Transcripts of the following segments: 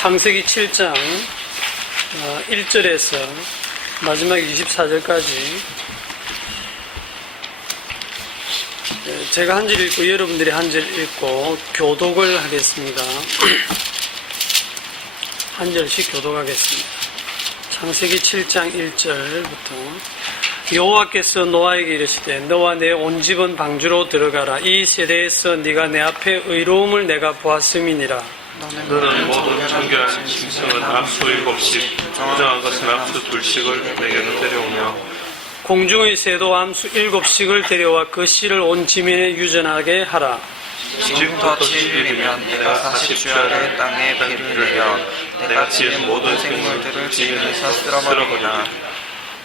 창세기 7장 1절에서 마지막 24절까지 제가 한 절 읽고 여러분들이 한 절 읽고 교독을 하겠습니다. 한 절씩 교독하겠습니다. 창세기 7장 1절부터 여호와께서 노아에게 이르시되 너와 내 온 집은 방주로 들어가라. 이 세대에서 네가 내 앞에 의로움을 내가 보았음이니라. 너는 모든 정결한 짐승은 암수 7씩, 부정한 것은 암수 2씩을 내게로 데려오며 공중의 새도 암수 7씩을 데려와 그 씨를 온 지면에 유전하게 하라. 지금부터 7일이면 내가 40주야를 땅에 비를 내려 내가 지은 모든 생물들을 지면에서 쓸어버리리라.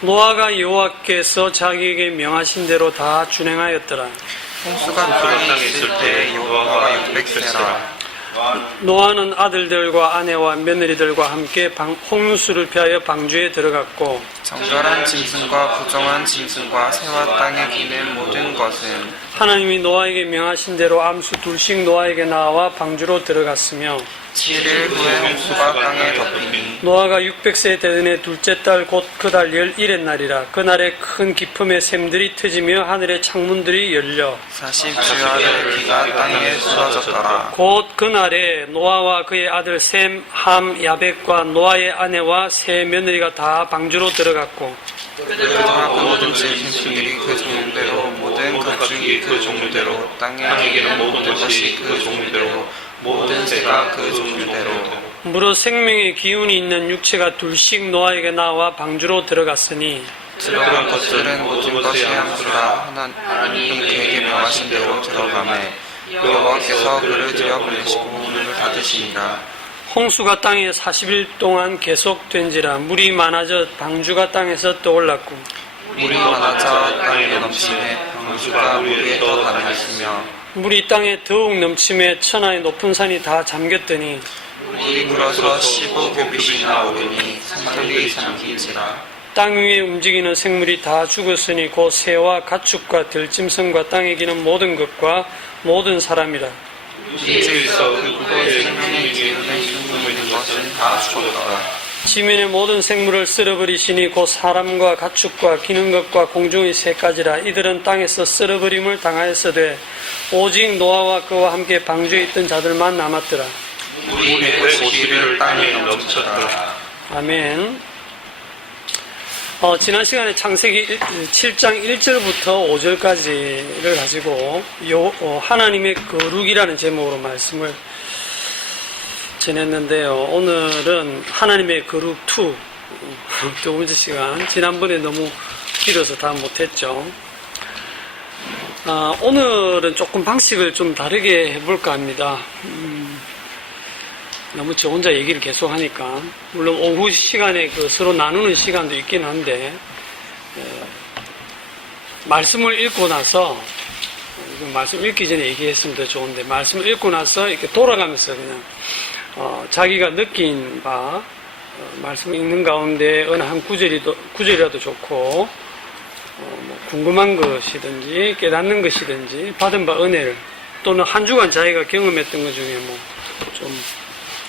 노아가 여호와께서 자기에게 명하신 대로 다 준행하였더라. 홍수가 땅에 있을 때 여호와가 600세라. 노아는 아들들과 아내와 며느리들과 함께 홍수를 피하여 방주에 들어갔고 정결한 짐승과 부정한 짐승과 새와 땅에 기는 모든 것은 하나님이 노아에게 명하신 대로 암수 2씩 노아에게 나와 방주로 들어갔으며 7일 후에 홍수가 땅에 덮이니 노아가 600세 되던 둘째 달 곧 그 달 11의 날이라. 그날에 큰 기품의 샘들이 터지며 하늘의 창문들이 열려 40주야를 비가 땅에 쏟아졌더라. 곧 그날에 노아와 그의 아들 셈, 함, 야벳과 노아의 아내와 세 며느리가 다 방주로 들어갔고 그들과 그 모든 짐승들이 그 종류대로 모든 가축이 그 종류대로 땅에 기는 모든 것이 그 종류대로 모든 새가 그 종류대로 무릇 생명의 기운이 있는 육체가 2씩 노아에게 나와 방주로 들어갔으니 들어간 것들은 모든 것이 함수라. 하나님이 그에게 명하신 대로 들어가매 여호와께서 그를 들여 보내시고 문을 닫으시니라. 홍수가 땅에 40일 동안 계속된지라. 물이 많아져 방주가 땅에서 떠올랐고 물이 많아져 땅에 넘치매 방주가 물 위에 떠다녔으며 물이 땅에 더욱 넘침에 천하의 높은 산이 다 잠겼더니 물이 불어서 15규빗이나 오르니 산들이 잠긴지라. 땅 위에 움직이는 생물이 다 죽었으니 곧 새와 가축과 들짐승과 땅에 기는 모든 것과 모든 사람이라. 이제에서 그 국의 생명의 기운에 숨어 있는 것은 다 죽었더라. 지면의 모든 생물을 쓸어버리시니 곧 사람과 가축과 기는 것과 공중의 새까지라. 이들은 땅에서 쓸어버림을 당하였으되 오직 노아와 그와 함께 방주에 있던 자들만 남았더라. 물이 150일을 땅에 넘쳤더라. 아멘. 지난 시간에 창세기 7장 1절부터 5절까지를 가지고 하나님의 거룩이라는 제목으로 말씀을 전했는데요. 오늘은 하나님의 거룩 2, 두 번째 시간. 지난번에 너무 길어서 다 못했죠. 오늘은 조금 방식을 좀 다르게 해볼까 합니다. 너무 저 혼자 얘기를 계속 하니까. 물론 오후 시간에 서로 나누는 시간도 있긴 한데, 말씀을 읽고 나서, 말씀 읽기 전에 얘기했으면 더 좋은데, 말씀을 읽고 나서 이렇게 돌아가면서 그냥, 자기가 느낀 바, 말씀 읽는 가운데 어느 한 구절이라도 좋고, 궁금한 것이든지, 깨닫는 것이든지, 받은 바 은혜를, 또는 한 주간 자기가 경험했던 것 중에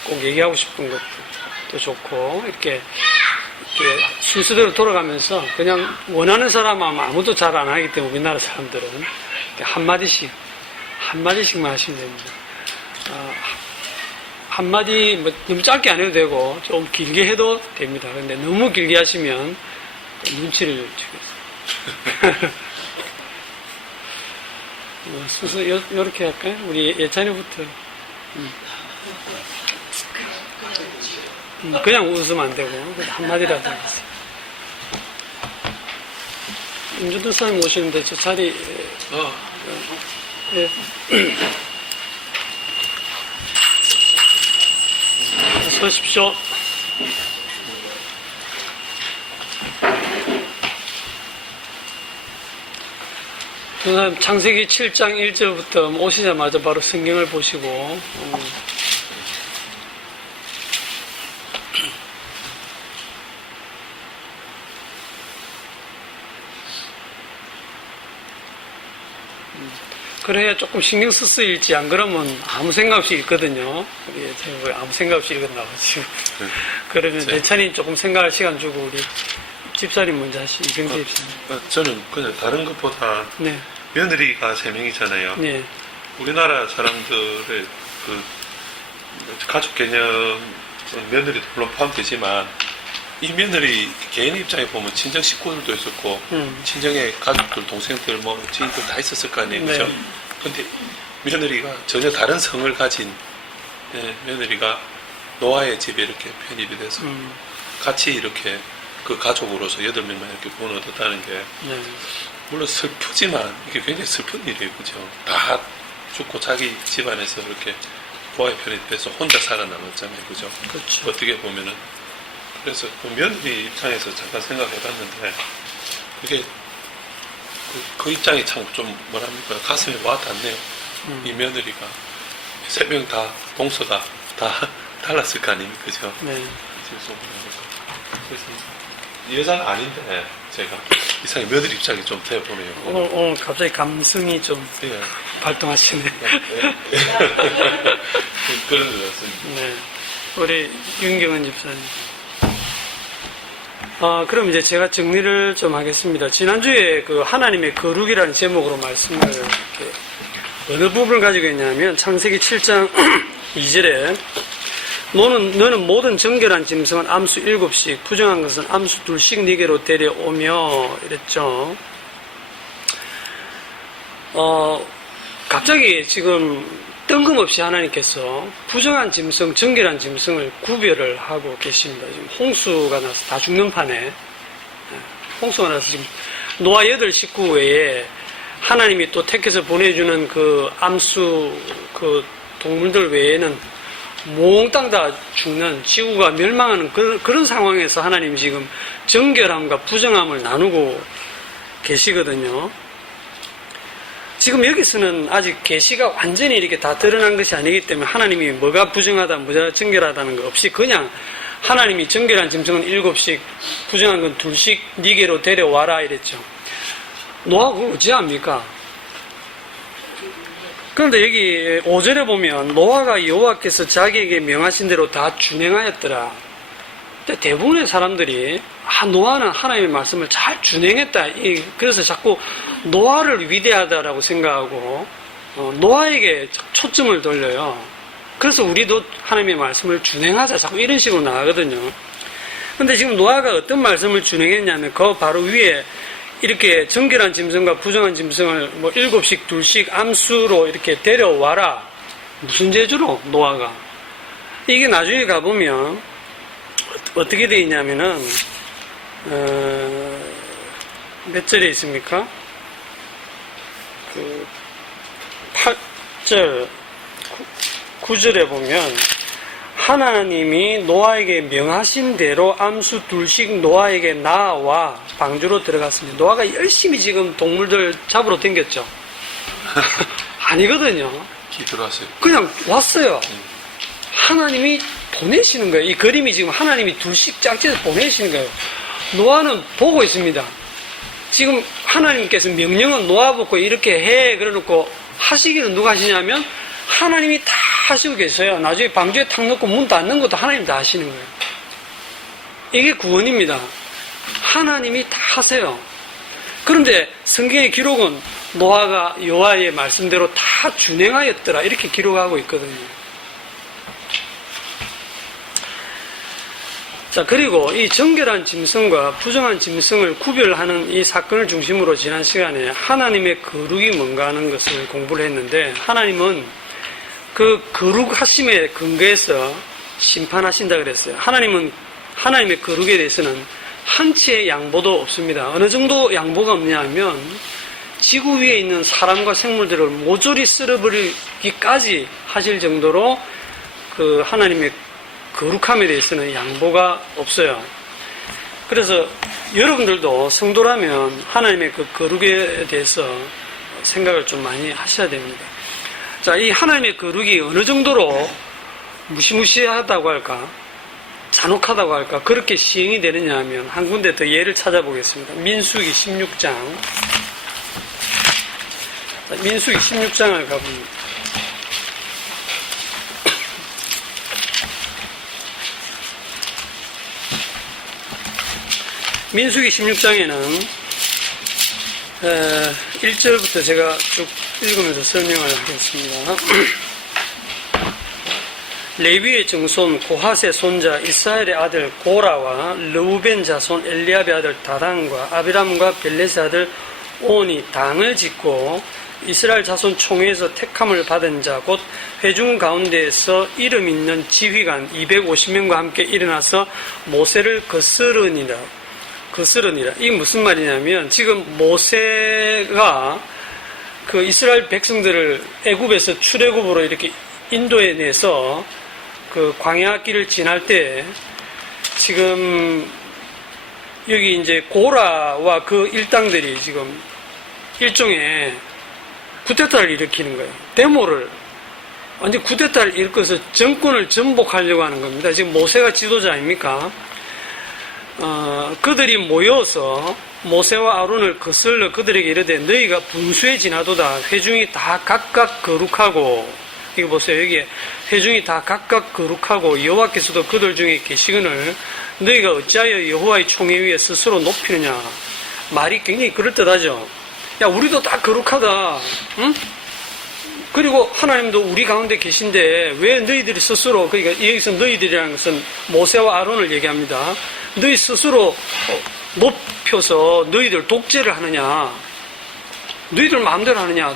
꼭 얘기하고 싶은 것도 좋고, 이렇게 순서대로 돌아가면서 그냥 원하는 사람은 아무도 잘 안 하기 때문에 우리나라 사람들은 한마디씩만 하시면 됩니다. 한마디 너무 짧게 안 해도 되고 좀 길게 해도 됩니다. 그런데 너무 길게 하시면 눈치를 주겠습니다. 순서 이렇게 할까요? 우리 예찬이부터. 그냥 웃으면 안 되고 한마디라도 하세요. 임준도 사장님 오시는데 저 자리 예. 서십시오. 선생님 창세기 7장 1절부터 오시자마자 바로 성경을 보시고 그래야 조금 신경 쓰일지, 안 그러면 아무 생각 없이 읽거든요. 우리 제가 아무 생각 없이 읽었나봐, 지금. 그러면 대찬이 조금 생각할 시간 주고, 우리 집사님 먼저 이경재 집사님. 저는 그냥 다른 것보다 네. 며느리가 3명이잖아요. 네. 우리나라 사람들의 그 가족 개념 며느리도 물론 포함되지만 이 며느리 개인 입장에 보면 친정 식구들도 있었고 친정의 가족들, 동생들, 뭐 지인들 다 있었을 거 아니에요, 그죠? 근데 며느리가 전혀 다른 성을 가진 며느리가 노아의 집에 이렇게 편입이 돼서 같이 이렇게 그 가족으로서 8명만 이렇게 구원을 얻었다는 게 네. 물론 슬프지만 이게 굉장히 슬픈 일이에요, 그죠? 다 죽고 자기 집안에서 이렇게 노아의 편입돼서 혼자 살아남았잖아요, 그죠? 그렇죠. 어떻게 보면은 그래서 그 며느리 입장에서 잠깐 생각해봤는데 그게 그 입장이 참 좀 뭐랍니까 가슴에 와 닿네요. 이 며느리가 3명 다 동서가 다 달랐을 거 아닙니까, 그죠? 네. 그래서 여자가 아닌데 제가 이상하게 며느리 입장이 좀 돼보네요. 오늘 갑자기 감성이 좀 예. 발동하시네. 그런 것 같습니다. 네. 우리 윤경은 집사님. 그럼 이제 제가 정리를 좀 하겠습니다. 지난주에 그 하나님의 거룩이라는 제목으로 말씀을 이렇게 어느 부분을 가지고 있냐면 창세기 7장 2절에 너는 모든 정결한 짐승은 암수 7씩, 부정한 것은 암수 2씩 네게로 데려오며 이랬죠. 갑자기 지금 뜬금없이 하나님께서 부정한 짐승, 정결한 짐승을 구별을 하고 계십니다. 지금 홍수가 나서 다 죽는 판에, 홍수가 나서 지금 노아 8식구 외에 하나님이 또 택해서 보내주는 그 암수 그 동물들 외에는 몽땅 다 죽는, 지구가 멸망하는 그런 상황에서 하나님 지금 정결함과 부정함을 나누고 계시거든요. 지금 여기서는 아직 계시가 완전히 이렇게 다 드러난 것이 아니기 때문에 하나님이 뭐가 부정하다, 뭐가 정결하다는 거 없이 그냥 하나님이 정결한 짐승은 7씩, 부정한 건 2씩 네게로 데려와라 이랬죠. 노아가 그걸 어찌합니까? 그런데 여기 5절에 보면 노아가 여호와께서 자기에게 명하신 대로 다 준행하였더라. 근데 대부분의 사람들이 노아는 하나님의 말씀을 잘 준행했다. 그래서 자꾸 노아를 위대하다라고 생각하고 노아에게 초점을 돌려요. 그래서 우리도 하나님의 말씀을 준행하자. 자꾸 이런 식으로 나가거든요. 근데 지금 노아가 어떤 말씀을 준행했냐면 그 바로 위에 이렇게 정결한 짐승과 부정한 짐승을 7씩 2씩 암수로 이렇게 데려와라. 무슨 재주로? 노아가. 이게 나중에 가보면 어떻게 되어 있냐면은 몇 절에 있습니까? 그 8절 9절에 보면 하나님이 노아에게 명하신 대로 암수 2씩 노아에게 나와 방주로 들어갔습니다. 노아가 열심히 지금 동물들 잡으러 댕겼죠. 아니거든요. 기도하세요. 그냥 왔어요. 하나님이 보내시는 거예요. 이 그림이 지금 하나님이 2씩 짝지어서 보내시는 거예요. 노아는 보고 있습니다. 지금 하나님께서 명령은 노아 보고 이렇게 해 그래놓고 하시기는 누가 하시냐면 하나님이 다 하시고 계세요. 나중에 방주에 탁 넣고 문 닫는 것도 하나님 다 하시는 거예요. 이게 구원입니다. 하나님이 다 하세요. 그런데 성경의 기록은 노아가 여호와의 말씀대로 다 준행하였더라 이렇게 기록하고 있거든요. 자, 그리고 이 정결한 짐승과 부정한 짐승을 구별하는 이 사건을 중심으로 지난 시간에 하나님의 거룩이 뭔가 하는 것을 공부를 했는데 하나님은 그 거룩하심에 근거해서 심판하신다 그랬어요. 하나님은 하나님의 거룩에 대해서는 한치의 양보도 없습니다. 어느 정도 양보가 없냐면 지구 위에 있는 사람과 생물들을 모조리 쓸어버리기까지 하실 정도로 그 하나님의 거룩함에 대해서는 양보가 없어요. 그래서 여러분들도 성도라면 하나님의 그 거룩에 대해서 생각을 좀 많이 하셔야 됩니다. 자, 이 하나님의 거룩이 어느 정도로 무시무시하다고 할까? 잔혹하다고 할까? 그렇게 시행이 되느냐 하면 한 군데 더 예를 찾아보겠습니다. 민수기 16장 자, 민수기 16장을 가봅니다. 민수기 16장에는 1절부터 제가 쭉 읽으면서 설명을 하겠습니다. 레위의 정손 고핫의 손자 이스라엘의 아들 고라와 르우벤 자손 엘리압의 아들 다단과 아비람과 벨렛의 아들 온이 당을 짓고 이스라엘 자손 총회에서 택함을 받은 자 곧 회중 가운데에서 이름 있는 지휘관 250명과 함께 일어나서 모세를 거스르니라. 이게 무슨 말이냐면 지금 모세가 그 이스라엘 백성들을 애굽에서 출애굽으로 이렇게 인도에 내서 그 광야 길을 지날 때 지금 여기 이제 고라와 그 일당들이 지금 일종의 쿠데타를 일으키는 거예요. 데모를 완전 쿠데타를 일으켜서 정권을 전복하려고 하는 겁니다. 지금 모세가 지도자 아닙니까? 그들이 모여서 모세와 아론을 거슬러 그들에게 이르되 너희가 분수에 지나도다. 회중이 다 각각 거룩하고, 이거 보세요. 여기에 회중이 다 각각 거룩하고 여호와께서도 그들 중에 계시거늘 너희가 어찌하여 여호와의 총회 위에 스스로 높이느냐. 말이 굉장히 그럴듯하죠. 야, 우리도 다 거룩하다. 응? 그리고 하나님도 우리 가운데 계신데 왜 너희들이 스스로, 그러니까 여기서 너희들이라는 것은 모세와 아론을 얘기합니다. 너희 스스로 높여서 너희들 독재를 하느냐, 너희들 마음대로 하느냐,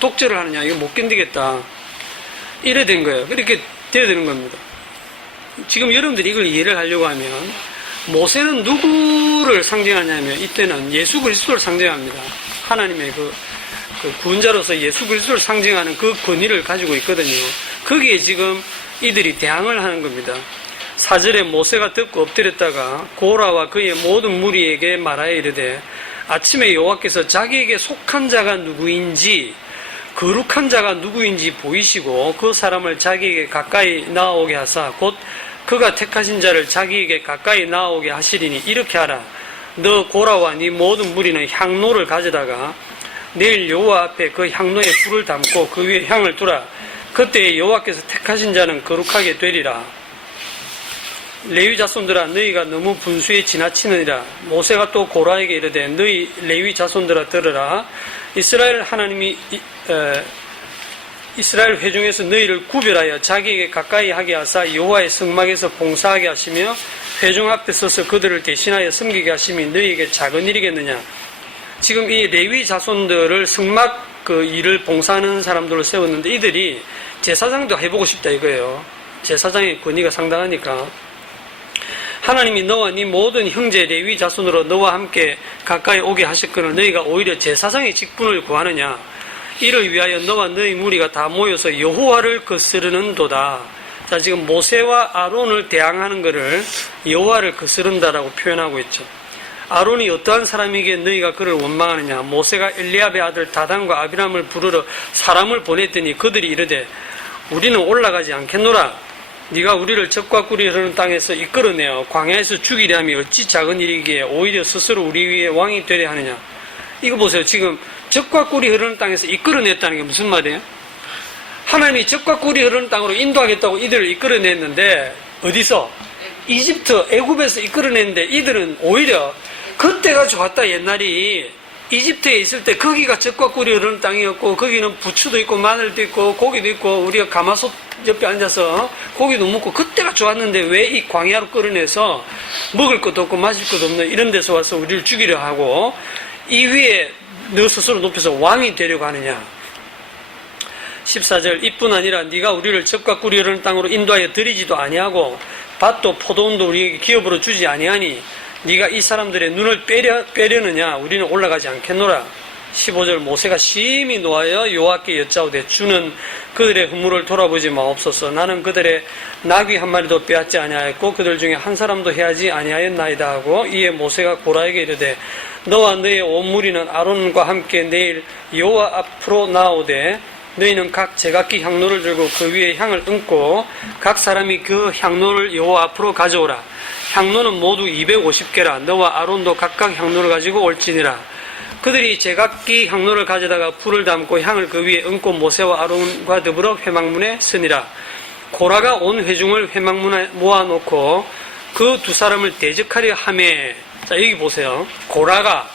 독재를 하느냐, 이거 못 견디겠다. 이래 된 거예요. 그렇게 돼야 되는 겁니다. 지금 여러분들이 이걸 이해를 하려고 하면 모세는 누구를 상징하냐면 이때는 예수 그리스도를 상징합니다. 하나님의 그 구원자로서 예수 그리스도를 상징하는 그 권위를 가지고 있거든요. 거기에 지금 이들이 대항을 하는 겁니다. 4절에 모세가 듣고 엎드렸다가 고라와 그의 모든 무리에게 말하여 이르되 아침에 여호와께서 자기에게 속한 자가 누구인지 거룩한 자가 누구인지 보이시고 그 사람을 자기에게 가까이 나아오게 하사 곧 그가 택하신 자를 자기에게 가까이 나아오게 하시리니 이렇게 하라. 너 고라와 네 모든 무리는 향로를 가져다가 내일 여호와 앞에 그 향로에 불을 담고 그 위에 향을 두라. 그때 여호와께서 택하신 자는 거룩하게 되리라. 레위 자손들아 너희가 너무 분수에 지나치느니라. 모세가 또 고라에게 이르되 너희 레위 자손들아 들으라. 이스라엘 하나님이 이스라엘 회중에서 너희를 구별하여 자기에게 가까이 하게 하사 여호와의 성막에서 봉사하게 하시며 회중 앞에 서서 그들을 대신하여 섬기게 하심이 너희에게 작은 일이겠느냐. 지금 이 레위 자손들을 성막 그 일을 봉사하는 사람들을 세웠는데 이들이 제사장도 해보고 싶다 이거예요. 제사장의 권위가 상당하니까. 하나님이 너와 네 모든 형제 레위 자손으로 너와 함께 가까이 오게 하셨거늘 너희가 오히려 제사장의 직분을 구하느냐. 이를 위하여 너와 너희 무리가 다 모여서 여호와를 거스르는 도다. 자, 지금 모세와 아론을 대항하는 것을 여호와를 거스른다라고 표현하고 있죠. 아론이 어떠한 사람이기에 너희가 그를 원망하느냐. 모세가 엘리압의 아들 다단과 아비람을 부르러 사람을 보냈더니 그들이 이르되 우리는 올라가지 않겠노라. 네가 우리를 적과 꿀이 흐르는 땅에서 이끌어내어 광야에서 죽이려 함이 어찌 작은 일이기에 오히려 스스로 우리 위에 왕이 되려 하느냐. 이거 보세요. 지금 적과 꿀이 흐르는 땅에서 이끌어냈다는 게 무슨 말이에요? 하나님이 적과 꿀이 흐르는 땅으로 인도하겠다고 이들을 이끌어냈는데 어디서? 이집트, 애굽에서 이끌어냈는데 이들은 오히려 그때가 좋았다. 옛날이 이집트에 있을 때 거기가 적과 꿀이 흐르는 땅이었고 거기는 부추도 있고 마늘도 있고 고기도 있고 우리가 가마솥 옆에 앉아서 고기도 먹고 그때가 좋았는데 왜 이 광야로 끌어내서 먹을 것도 없고 마실 것도 없는 이런 데서 와서 우리를 죽이려 하고 이 위에 너 스스로 높여서 왕이 되려고 하느냐. 14절 이뿐 아니라 네가 우리를 적과 꿀이 흐르는 땅으로 인도하여 드리지도 아니하고 밭도 포도원도 우리에게 기업으로 주지 아니하니 네가 이 사람들의 눈을 빼려느냐. 우리는 올라가지 않겠노라. 15절 모세가 심히 노하여 여호와께 여짜오되 주는 그들의 허물을 돌아보지 마옵소서. 나는 그들의 나귀 한 마리도 빼앗지 아니하였고 그들 중에 한 사람도 해하지 아니하였나이다 하고 이에 모세가 고라에게 이르되 너와 너의 온 무리는 아론과 함께 내일 여호와 앞으로 나오되 너희는 각 제각기 향로를 들고 그 위에 향을 얹고 각 사람이 그 향로를 여호와 앞으로 가져오라. 향로는 모두 250개라. 너와 아론도 각각 향로를 가지고 올지니라. 그들이 제각기 향로를 가져다가 불을 담고 향을 그 위에 얹고 모세와 아론과 더불어 회막문에 서니라. 고라가 온 회중을 회막문에 모아놓고 그 두 사람을 대적하려 하매. 자, 여기 보세요. 고라가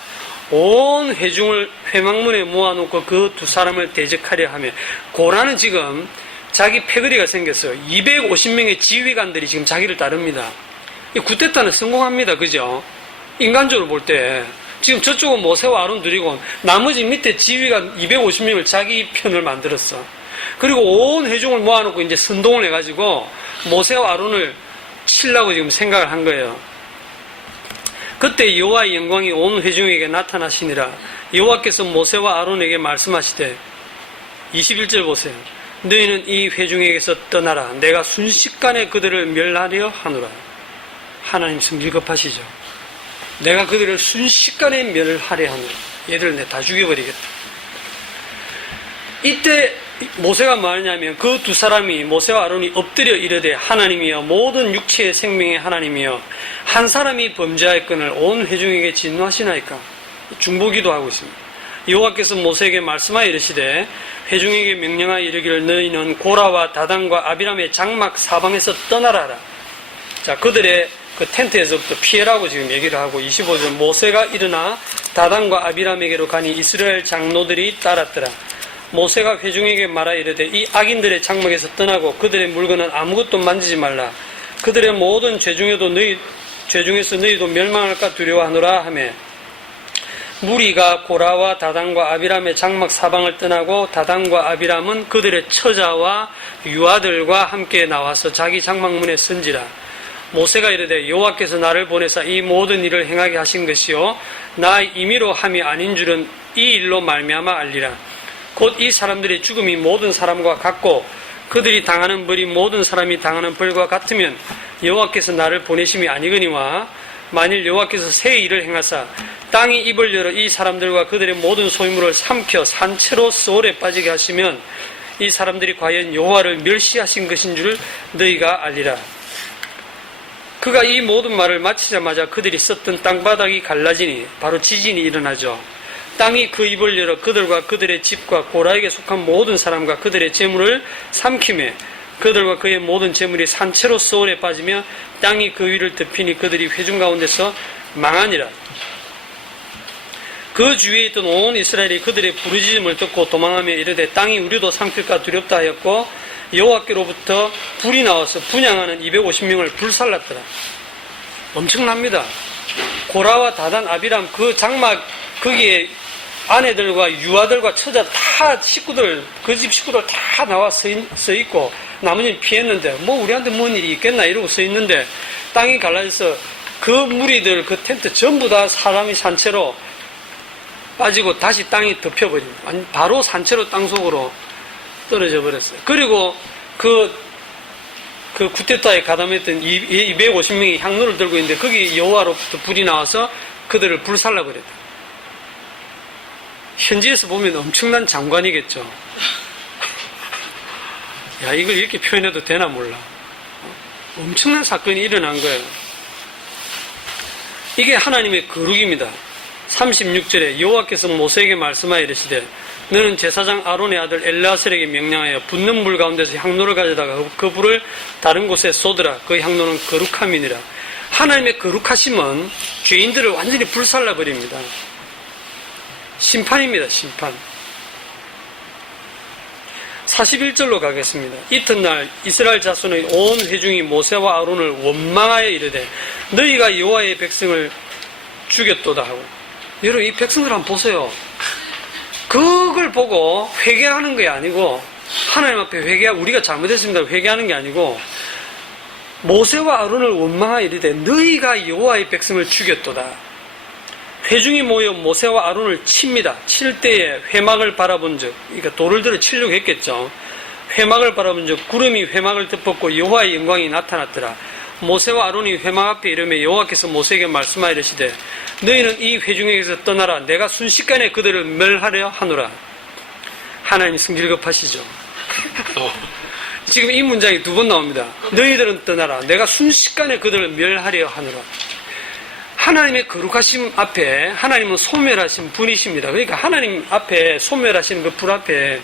온 회중을 회막문에 모아놓고 그 두 사람을 대적하려 하며, 고라는 지금 자기 패거리가 생겼어요. 250명의 지휘관들이 지금 자기를 따릅니다. 이 쿠데타는 성공합니다. 그죠? 인간적으로 볼 때 지금 저쪽은 모세와 아론 둘이고 나머지 밑에 지휘관 250명을 자기 편을 만들었어. 그리고 온 회중을 모아놓고 이제 선동을 해가지고 모세와 아론을 치려고 지금 생각을 한 거예요. 그때 여호와의 영광이 온 회중에게 나타나시니라. 여호와께서 모세와 아론에게 말씀하시되, 21절 보세요. 너희는 이 회중에게서 떠나라. 내가 순식간에 그들을 멸하려 하노라. 하나님 성질 급하시죠. 내가 그들을 순식간에 멸하려 하노라. 얘들을 내가 다 죽여버리겠다. 이때 모세가 뭐 하냐면 그 두 사람이 모세와 아론이 엎드려 이르되, 하나님이여 모든 육체의 생명의 하나님이여 한 사람이 범죄하였거늘 온 회중에게 진노하시나이까. 중보기도 하고 있습니다. 여호와께서 모세에게 말씀하여 이르시되, 회중에게 명령하여 이르기를 너희는 고라와 다단과 아비람의 장막 사방에서 떠나라라. 자, 그들의 그 텐트에서부터 피해라고 지금 얘기를 하고, 25절 모세가 일어나 다단과 아비람에게로 가니 이스라엘 장로들이 따랐더라. 모세가 회중에게 말하여 이르되, 이 악인들의 장막에서 떠나고 그들의 물건은 아무것도 만지지 말라. 그들의 모든 죄 중에서 너희도 멸망할까 두려워하노라 하며, 무리가 고라와 다단과 아비람의 장막 사방을 떠나고 다단과 아비람은 그들의 처자와 유아들과 함께 나와서 자기 장막문에 선지라. 모세가 이르되, 여호와께서 나를 보내사 이 모든 일을 행하게 하신 것이요 나 임의로 함이 아닌 줄은 이 일로 말미암아 알리라. 곧 이 사람들의 죽음이 모든 사람과 같고 그들이 당하는 벌이 모든 사람이 당하는 벌과 같으면 여호와께서 나를 보내심이 아니거니와, 만일 여호와께서 새 일을 행하사 땅이 입을 열어 이 사람들과 그들의 모든 소유물을 삼켜 산채로 수월에 빠지게 하시면 이 사람들이 과연 여호와를 멸시하신 것인 줄 너희가 알리라. 그가 이 모든 말을 마치자마자 그들이 썼던 땅바닥이 갈라지니 바로 지진이 일어나죠. 땅이 그 입을 열어 그들과 그들의 집과 고라에게 속한 모든 사람과 그들의 재물을 삼키매 그들과 그의 모든 재물이 산채로 수월에 빠지며 땅이 그 위를 덮이니 그들이 회중 가운데서 망하니라. 그 주위에 있던 온 이스라엘이 그들의 부르짖음을 듣고 도망하며 이르되, 땅이 우리도 삼킬까 두렵다 하였고 여호와께로부터 불이 나와서 분향하는 250명을 불살랐더라. 엄청납니다. 고라와 다단, 아비람 그 장막 거기에 아내들과 유아들과 처자 다 식구들, 그 집 식구들 다 나와 서 있고 나머지는 피했는데 뭐 우리한테 뭔 일이 있겠나 이러고 서 있는데, 땅이 갈라져서 그 무리들 그 텐트 전부 다 사람이 산채로 빠지고 다시 땅이 덮여버립니다. 바로 산채로 땅속으로 떨어져 버렸어요. 그리고 그 쿠데타에 가담했던 250명이 향로를 들고 있는데 거기 여호와로부터 불이 나와서 그들을 불살라 버렸다. 현지에서 보면 엄청난 장관이겠죠. 야, 이걸 이렇게 표현해도 되나 몰라. 엄청난 사건이 일어난 거예요. 이게 하나님의 거룩입니다. 36절에 여호와께서 모세에게 말씀하여 이르시되, 너는 제사장 아론의 아들 엘르아셀에게 명령하여 붙는 불 가운데서 향로를 가져다가 그 불을 다른 곳에 쏟으라. 그 향로는 거룩함이니라. 하나님의 거룩하심은 죄인들을 완전히 불살라 버립니다. 심판입니다. 심판. 41절로 가겠습니다. 이튿날 이스라엘 자손의 온 회중이 모세와 아론을 원망하여 이르되, 너희가 여호와의 백성을 죽였도다 하고. 여러분, 이 백성들 한번 보세요. 그걸 보고 회개하는 게 아니고, 하나님 앞에 우리가 잘못했습니다 회개하는 게 아니고, 모세와 아론을 원망하여 이르되 너희가 여호와의 백성을 죽였도다. 회중이 모여 모세와 아론을 칩니다. 칠 때에 회막을 바라본 적, 그러니까 돌을 들어 치려고 했겠죠. 회막을 바라본 적 구름이 회막을 덮었고 여호와의 영광이 나타났더라. 모세와 아론이 회막 앞에 이르며 여호와께서 모세에게 말씀하여 이르시되, 너희는 이 회중에게서 떠나라. 내가 순식간에 그들을 멸하려 하노라. 하나님 성질 급하시죠. 지금 이 문장이 두 번 나옵니다. 너희들은 떠나라. 내가 순식간에 그들을 멸하려 하노라. 하나님의 거룩하심 앞에 하나님은 소멸하신 분이십니다. 그러니까 하나님 앞에 소멸하신 그 불 앞에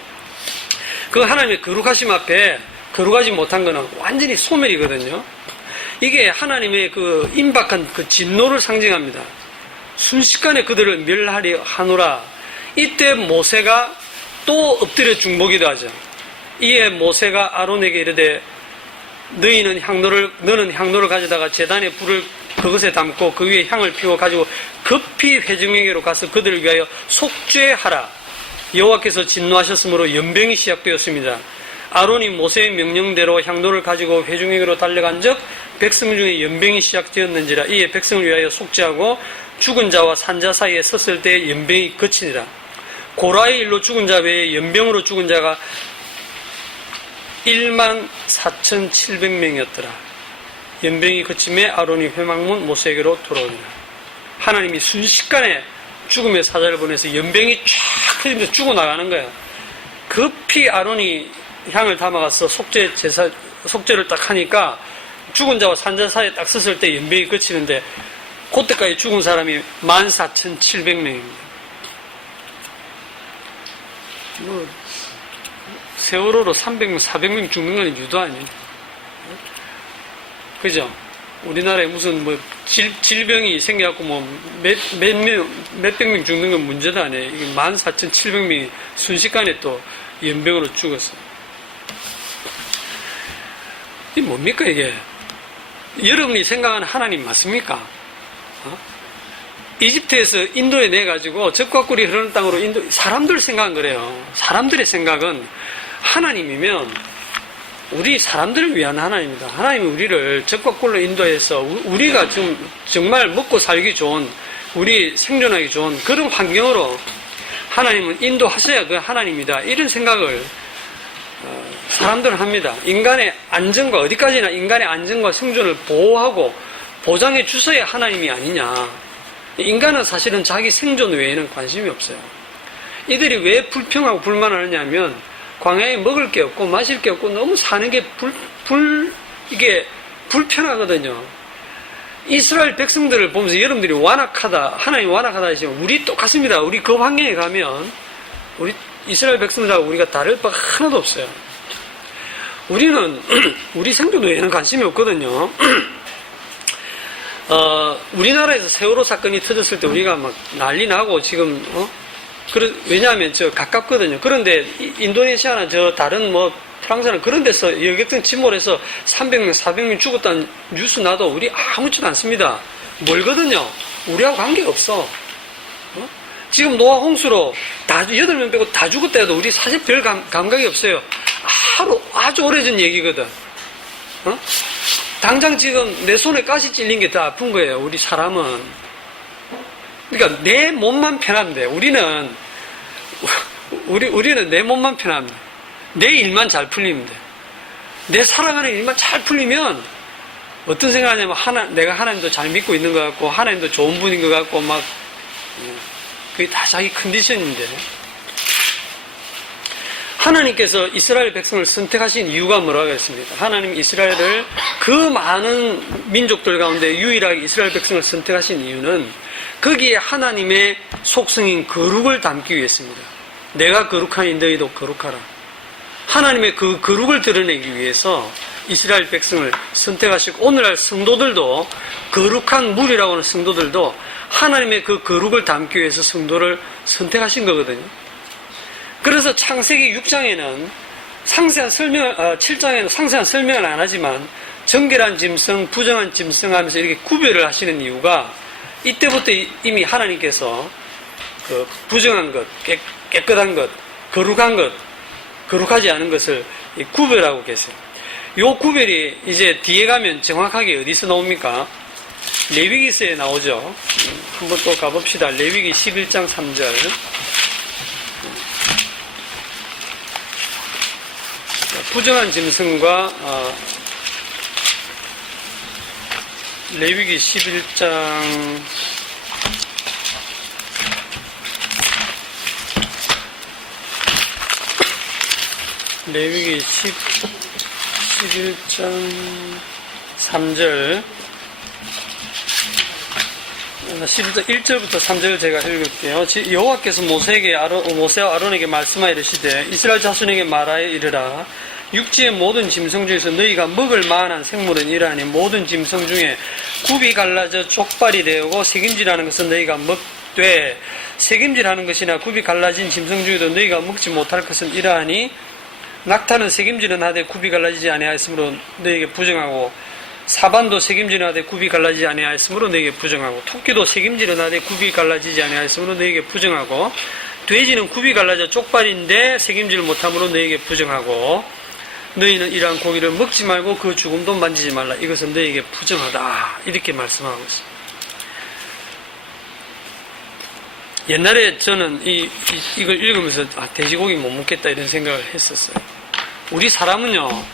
그 하나님의 거룩하심 앞에 거룩하지 못한 것은 완전히 소멸이거든요. 이게 하나님의 그 임박한 그 진노를 상징합니다. 순식간에 그들을 멸하려 하노라. 이때 모세가 또 엎드려 중보기도 하죠. 이에 모세가 아론에게 이르되 너는 향로를 가져다가 제단에 불을 그것에 담고 그 위에 향을 피워 가지고 급히 회중에게로 가서 그들을 위하여 속죄하라. 여호와께서 진노하셨으므로 연병이 시작되었습니다. 아론이 모세의 명령대로 향로를 가지고 회중에게로 달려간즉 백성 중에 연병이 시작되었는지라. 이에 백성을 위하여 속죄하고 죽은 자와 산자 사이에 섰을 때 연병이 그치니라. 고라의 일로 죽은 자 외에 연병으로 죽은 자가 14,700명이었더라. 연병이 그침에 아론이 회막문 모세에게로 돌아오니라. 하나님이 순식간에 죽음의 사자를 보내서 연병이 쫙 터지면서 죽어나가는 거야. 급히 아론이 향을 담아가서 속죄를 딱 하니까 죽은 자와 산자 사이에 딱 섰을 때 연병이 그치는데 그때까지 죽은 사람이 14,700명입니다. 세월호로 300명, 400명 죽는 건 유도 아니에요. 그죠? 우리나라에 무슨 질병이 생겨갖고 몇백 명 죽는 건 문제도 아니에요. 이게 14,700명이 순식간에 또 연병으로 죽었어요. 이게 뭡니까, 이게? 여러분이 생각하는 하나님 맞습니까? 이집트에서 인도에 내가지고 적과 꿀이 흐르는 땅으로 사람들 생각은 그래요. 사람들의 생각은 하나님이면 우리 사람들을 위한 하나님입니다. 하나님이 우리를 적과 꿀로 인도해서 우리가 좀 정말 먹고 살기 좋은, 우리 생존하기 좋은 그런 환경으로 하나님은 인도하셔야 그 하나님이다. 이런 생각을 사람들은 합니다. 인간의 안전과, 어디까지나 인간의 안전과 생존을 보호하고 보장해 주셔야 하나님이 아니냐. 인간은 사실은 자기 생존 외에는 관심이 없어요. 이들이 왜 불평하고 불만하느냐면 광야에 먹을 게 없고 마실 게 없고 너무 사는 게 이게 불편하거든요. 이스라엘 백성들을 보면서 여러분들이 완악하다, 하나님 완악하다 하시면 우리 똑같습니다. 우리 그 환경에 가면 우리 이스라엘 백성들하고 우리가 다를 바가 하나도 없어요. 우리는 우리 생존 외에는 관심이 없거든요. 우리나라에서 세월호 사건이 터졌을 때 우리가 막 난리 나고 지금, 왜냐하면 가깝거든요. 그런데 인도네시아나 다른 프랑스나 그런 데서 여객선 침몰해서 300명, 400명 죽었다는 뉴스 나도 우리 아무렇지도 않습니다. 멀거든요. 우리하고 관계가 없어. 지금 노아 홍수로 8명 빼고 다 죽었다 해도 우리 사실 별 감각이 없어요. 아주 오래전 얘기거든. 당장 지금 내 손에 가시 찔린 게 더 아픈 거예요. 우리 사람은. 그러니까 내 몸만 편하면 돼. 우리는 내 몸만 편하면 돼. 내 일만 잘 풀리면 돼. 내 살아가는 일만 잘 풀리면 어떤 생각하냐면 내가 하나님도 잘 믿고 있는 것 같고 하나님도 좋은 분인 것 같고 그게 다 자기 컨디션인데 하나님께서 이스라엘 백성을 선택하신 이유가 뭐라고 했습니까? 하나님 이스라엘을 그 많은 민족들 가운데 유일하게 이스라엘 백성을 선택하신 이유는 거기에 하나님의 속성인 거룩을 담기 위해서입니다. 내가 거룩하니 너희도 거룩하라. 하나님의 그 거룩을 드러내기 위해서 이스라엘 백성을 선택하시고 오늘날 성도들도 거룩한 무리라고 하는 성도들도 하나님의 그 거룩을 담기 위해서 성도를 선택하신 거거든요. 그래서 창세기 6장에는 상세한 설명을, 7장에는 상세한 설명을 안 하지만 정결한 짐승, 부정한 짐승 하면서 이렇게 구별을 하시는 이유가 이때부터 이미 하나님께서 그 부정한 것, 깨끗한 것, 거룩한 것, 거룩하지 않은 것을 구별하고 계세요. 요 구별이 이제 뒤에 가면 정확하게 어디서 나옵니까? 레위기서에 나오죠. 한번 또 가봅시다. 레위기 11장 3절. 부정한 짐승과 레위기 11장 레위기 11장 3절 1절부터 3절 제가 읽을게요. 여호와께서 모세와 아론에게 말씀하여 이르시되 이스라엘 자손에게 말하여 이르라. 육지의 모든 짐승 중에서 너희가 먹을 만한 생물은 이러하니 모든 짐승 중에 굽이 갈라져 족발이 되고 새김질하는 것은 너희가 먹되 새김질하는 것이나 굽이 갈라진 짐승 중에도 너희가 먹지 못할 것은 이러하니 낙타는 새김질은 하되 굽이 갈라지지 아니하였으므로 너희에게 부정하고 사반도 새김질은 하되 굽이 갈라지지 아니하였으므로 너희에게 부정하고 토끼도 새김질은 하되 굽이 갈라지지 아니하였으므로 너희에게 부정하고 돼지는 굽이 갈라져 쪽발인데 새김질을 못함으로 너희에게 부정하고 너희는 이러한 고기를 먹지 말고 그 죽음도 만지지 말라. 이것은 너희에게 부정하다. 이렇게 말씀하고 있습니다. 옛날에 저는 이걸 읽으면서 돼지고기 못 먹겠다 이런 생각을 했었어요. 우리 사람은요,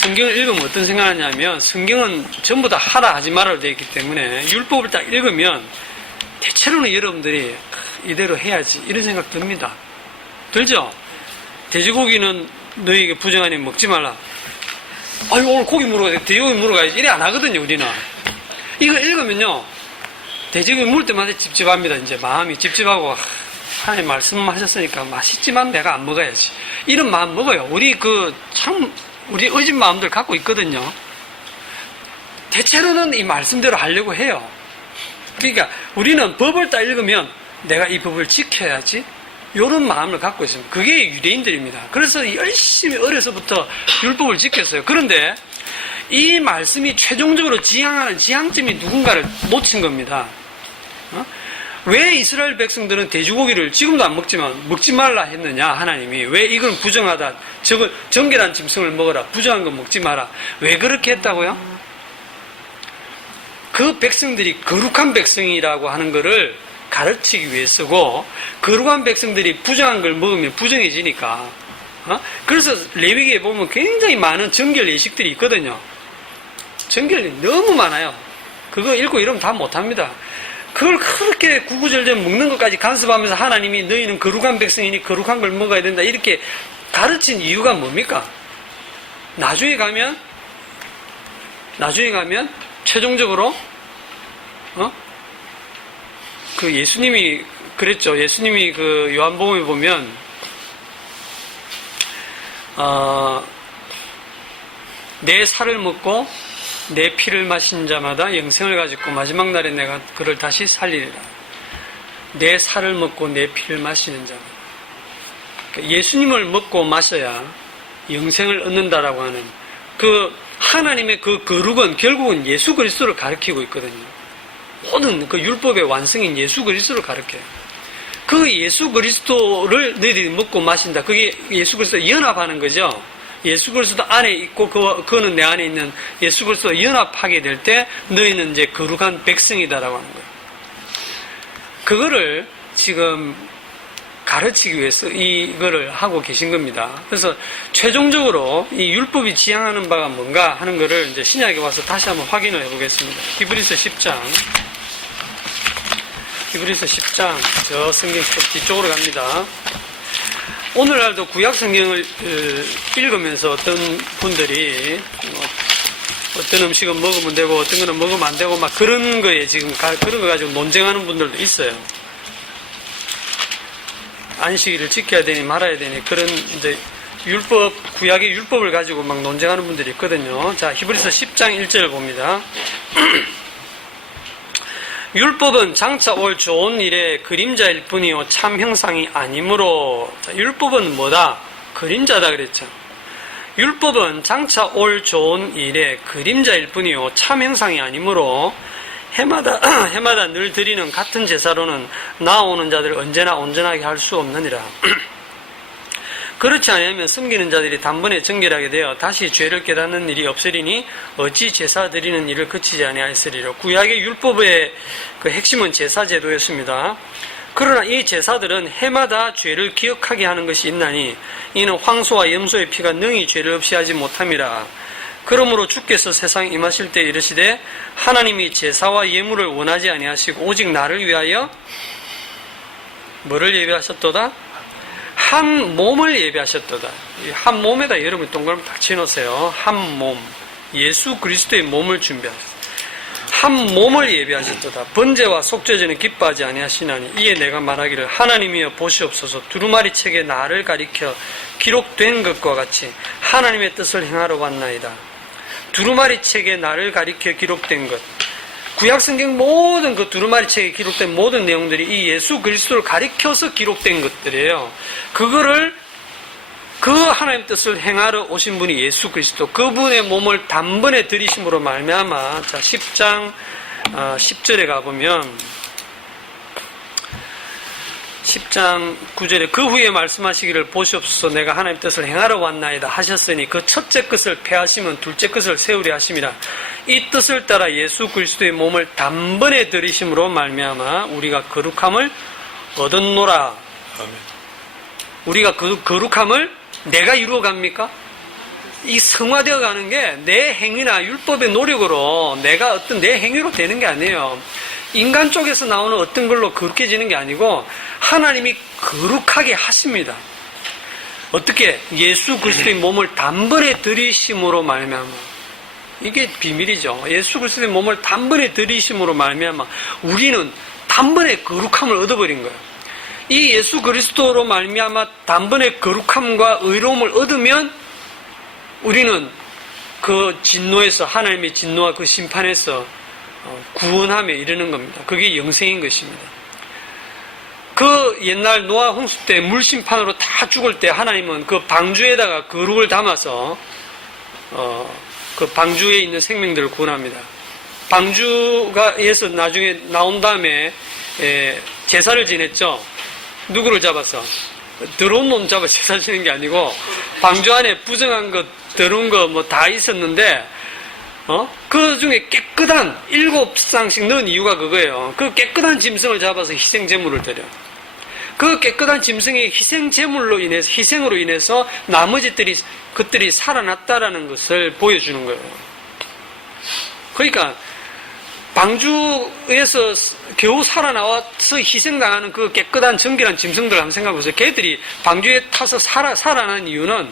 성경을 읽으면 어떤 생각을 하냐면 성경은 전부 다 하라 하지 말아로 되어 있기 때문에 율법을 딱 읽으면 대체로는 여러분들이 이대로 해야지 이런 생각 듭니다. 들죠? 돼지고기는 너희에게 부정하니 먹지 말라. 아유, 오늘 고기 물어가야지, 돼지고기 물어가야지. 이래 안 하거든요, 우리는. 이거 읽으면요, 돼지고기 물을 때마다 찝찝합니다. 이제 마음이 찝찝하고, 하나님 말씀하셨으니까 맛있지만 내가 안 먹어야지. 이런 마음 먹어요. 우리 우리 어진 마음들 갖고 있거든요. 대체로는 이 말씀대로 하려고 해요. 그러니까 우리는 법을 딱 읽으면 내가 이 법을 지켜야지. 이런 마음을 갖고 있습니다. 그게 유대인들입니다. 그래서 열심히 어려서부터 율법을 지켰어요. 그런데 이 말씀이 최종적으로 지향하는 지향점이 누군가를 놓친 겁니다. 왜 이스라엘 백성들은 돼지고기를 지금도 안 먹지만 먹지 말라 했느냐, 하나님이. 왜 이건 부정하다, 저건 정결한 짐승을 먹어라, 부정한 건 먹지 마라. 왜 그렇게 했다고요? 그 백성들이 거룩한 백성이라고 하는 것을 가르치기 위해서고, 거룩한 백성들이 부정한 걸 먹으면 부정해지니까. 그래서 레위기에 보면 굉장히 많은 정결 예식들이 있거든요. 정결이 너무 많아요. 그거 읽고 이러면 다 못합니다. 그걸 그렇게 구구절절 먹는 것까지 간섭하면서 하나님이 너희는 거룩한 백성이니 거룩한 걸 먹어야 된다 이렇게 가르친 이유가 뭡니까? 나중에 가면 최종적으로 그 예수님이 그랬죠. 예수님이 그 요한복음에 보면 내 살을 먹고 내 피를 마신 자마다 영생을 가지고 마지막 날에 내가 그를 다시 살리리라. 내 살을 먹고 내 피를 마시는 자마다. 그러니까 예수님을 먹고 마셔야 영생을 얻는다라고 하는 그 하나님의 그 거룩은 결국은 예수 그리스도를 가리키고 있거든요. 모든 그 율법의 완성인 예수 그리스도를 가르쳐요. 그 예수 그리스도를 너희들이 먹고 마신다. 그게 예수 그리스도 연합하는 거죠. 예수 그리스도 안에 있고 그거는 내 안에 있는 예수 그리스도 연합하게 될 때 너희는 이제 거룩한 백성이다라고 하는 거예요. 그거를 지금 가르치기 위해서 이거를 하고 계신 겁니다. 그래서 최종적으로 이 율법이 지향하는 바가 뭔가 하는 거를 이제 신약에 와서 다시 한번 확인을 해보겠습니다. 히브리서 10장. 히브리서 10장. 저 성경 뒤쪽으로 갑니다. 오늘날도 구약 성경을 읽으면서 어떤 분들이 어떤 음식은 먹으면 되고 어떤 거는 먹으면 안 되고 막 그런 거에 지금 그런 거 가지고 논쟁하는 분들도 있어요. 안식일을 지켜야 되니 말아야 되니 그런 이제 구약의 율법을 가지고 막 논쟁하는 분들이 있거든요. 자, 히브리서 10장 1절을 봅니다. 율법은 장차 올 좋은 일의 그림자일 뿐이요 참 형상이 아니므로. 자, 율법은 뭐다? 그림자다 그랬죠. 율법은 장차 올 좋은 일의 그림자일 뿐이요 참 형상이 아니므로 해마다 늘 드리는 같은 제사로는 나오는 자들을 언제나 온전하게 할 수 없느니라. 그렇지 않으면 섬기는 자들이 단번에 정결하게 되어 다시 죄를 깨닫는 일이 없으리니 어찌 제사 드리는 일을 그치지 아니하였으리라. 구약의 율법의 그 핵심은 제사 제도였습니다. 그러나 이 제사들은 해마다 죄를 기억하게 하는 것이 있나니 이는 황소와 염소의 피가 능히 죄를 없이 하지 못함이라. 그러므로 주께서 세상에 임하실 때 이르시되 하나님이 제사와 예물을 원하지 아니하시고 오직 나를 위하여 뭐를 예비하셨도다? 한 몸을 예비하셨도다. 한 몸에다 여러분 동그라미 딱 치놓으세요. 한 몸. 예수 그리스도의 몸을 준비하셨다. 한 몸을 예비하셨도다. 번제와 속죄제는 기뻐하지 아니하시나니 이에 내가 말하기를 하나님이여 보시옵소서. 두루마리 책에 나를 가리켜 기록된 것과 같이 하나님의 뜻을 행하러 왔나이다. 두루마리 책에 나를 가리켜 기록된 것. 구약성경 모든 그 두루마리 책에 기록된 모든 내용들이 이 예수 그리스도를 가리켜서 기록된 것들이에요. 그거를 그 하나님 뜻을 행하러 오신 분이 예수 그리스도, 그분의 몸을 단번에 들이심으로 말미암아. 자, 10장 10절에 가보면 10장 9절에 그 후에 말씀하시기를 보시옵소서 내가 하나님 뜻을 행하러 왔나이다 하셨으니 그 첫째 것을 폐하시면 둘째 것을 세우려 하심이라. 이 뜻을 따라 예수 그리스도의 몸을 단번에 들이심으로 말미암아 우리가 거룩함을 얻었노라. 아멘. 우리가 그 거룩함을 내가 이루어갑니까? 이 성화되어 가는 게 내 행위나 율법의 노력으로 내가 어떤 내 행위로 되는 게 아니에요. 인간 쪽에서 나오는 어떤 걸로 거룩해지는 게 아니고 하나님이 거룩하게 하십니다. 어떻게? 예수 그리스도의 몸을 단번에 들이심으로 말미암아. 이게 비밀이죠. 예수 그리스도의 몸을 단번에 들이심으로 말미암아 우리는 단번에 거룩함을 얻어버린 거예요. 이 예수 그리스도로 말미암아 단번에 거룩함과 의로움을 얻으면 우리는 그 진노에서, 하나님의 진노와 그 심판에서 구원함에 이르는 겁니다. 그게 영생인 것입니다. 그 옛날 노아 홍수 때 물심판으로 다 죽을 때 하나님은 그 방주에다가 거룩을 담아서 그 방주에 있는 생명들을 구원합니다. 방주가에서 나중에 나온 다음에 제사를 지냈죠. 누구를 잡아서? 더러운 놈 잡아 제사 지는 게 아니고 방주 안에 부정한 것, 더러운 거 뭐 다 있었는데 그 중에 깨끗한 7쌍씩 넣은 이유가 그거예요. 그 깨끗한 짐승을 잡아서 희생제물을 드려. 그 깨끗한 짐승의 희생제물로 인해서, 희생으로 인해서 그들이 살아났다라는 것을 보여주는 거예요. 그러니까 방주에서 겨우 살아나와서 희생당하는 그 깨끗한 정결한 짐승들 한번 생각해보세요. 걔들이 방주에 타서 살아난 이유는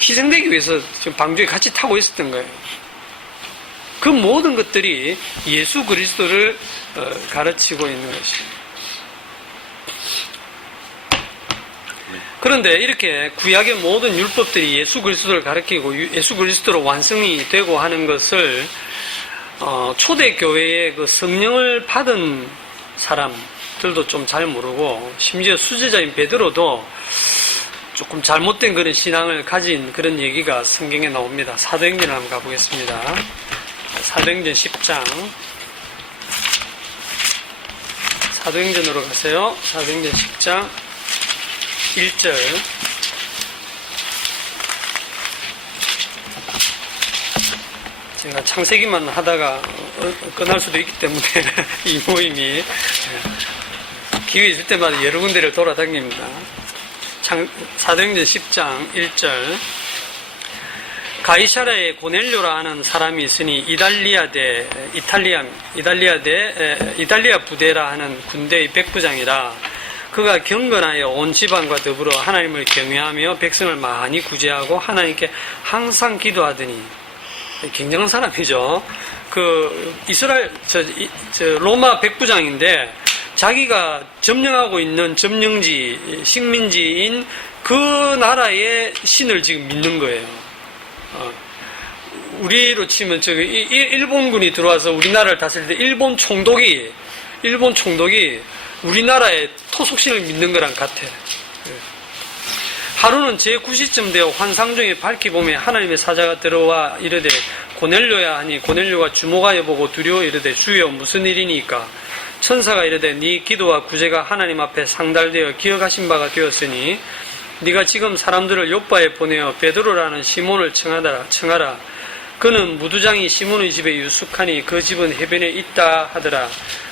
희생되기 위해서 지금 방주에 같이 타고 있었던 거예요. 그 모든 것들이 예수 그리스도를 가르치고 있는 것입니다. 그런데 이렇게 구약의 모든 율법들이 예수 그리스도를 가르치고 예수 그리스도로 완성이 되고 하는 것을 초대교회의 그 성령을 받은 사람들도 좀 잘 모르고 심지어 수제자인 베드로도 조금 잘못된 그런 신앙을 가진 그런 얘기가 성경에 나옵니다. 사도행전을 한번 가보겠습니다. 사도행전 10장 사도행전으로 가세요. 사도행전 10장 1절 제가 창세기만 하다가 끝날 수도 있기 때문에 이 모임이 기회 있을 때마다 여러 군데를 돌아다닙니다. 사도행전 10장 1절 가이사라에 고넬료라 하는 사람이 있으니 이달리아 부대라 하는 군대의 백부장이라. 그가 경건하여 온 집안과 더불어 하나님을 경외하며 백성을 많이 구제하고 하나님께 항상 기도하더니. 굉장한 사람이죠. 그 이스라엘 로마 백부장인데 자기가 점령하고 있는 점령지 식민지인 그 나라의 신을 지금 믿는 거예요. 우리로 치면 저기 일본군이 들어와서 우리나라를 다스릴 때 일본 총독이 우리나라의 토속신을 믿는 거랑 같아요. 하루는 제9시쯤 되어 환상 중에 밝히 보매 하나님의 사자가 들어와 이르되 고넬료야 하니 고넬료가 주목하여 보고 두려워 이르되 주여 무슨 일이니까. 천사가 이르되 네 기도와 구제가 하나님 앞에 상달되어 기억하신 바가 되었으니 네가 지금 사람들을 요빠에 보내어 베드로라는 시몬을 청하라. 그는 무두장이 시몬의 집에 유숙하니 그 집은 해변에 있다 하더라.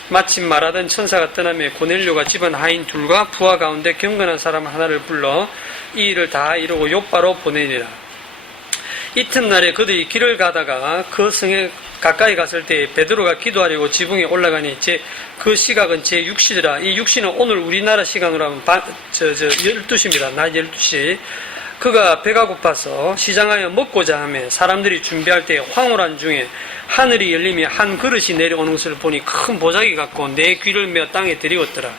마침 말하던 천사가 떠나며 고넬료가 집안 하인 둘과 부하 가운데 경건한 사람 하나를 불러 이 일을 다 이루고 요빠로 보내니라. 이튿날에 그들이 길을 가다가 그 성에 가까이 갔을 때 베드로가 기도하려고 지붕에 올라가니 그 시각은 제6시더라. 이 6시는 오늘 우리나라 시간으로 하면 12시입니다. 낮 12시. 그가 배가 고파서 시장하여 먹고자 하며 사람들이 준비할 때 황홀한 중에 하늘이 열리며 한 그릇이 내려오는 것을 보니 큰 보자기 같고 내 귀를 메어 땅에 들이웠더라.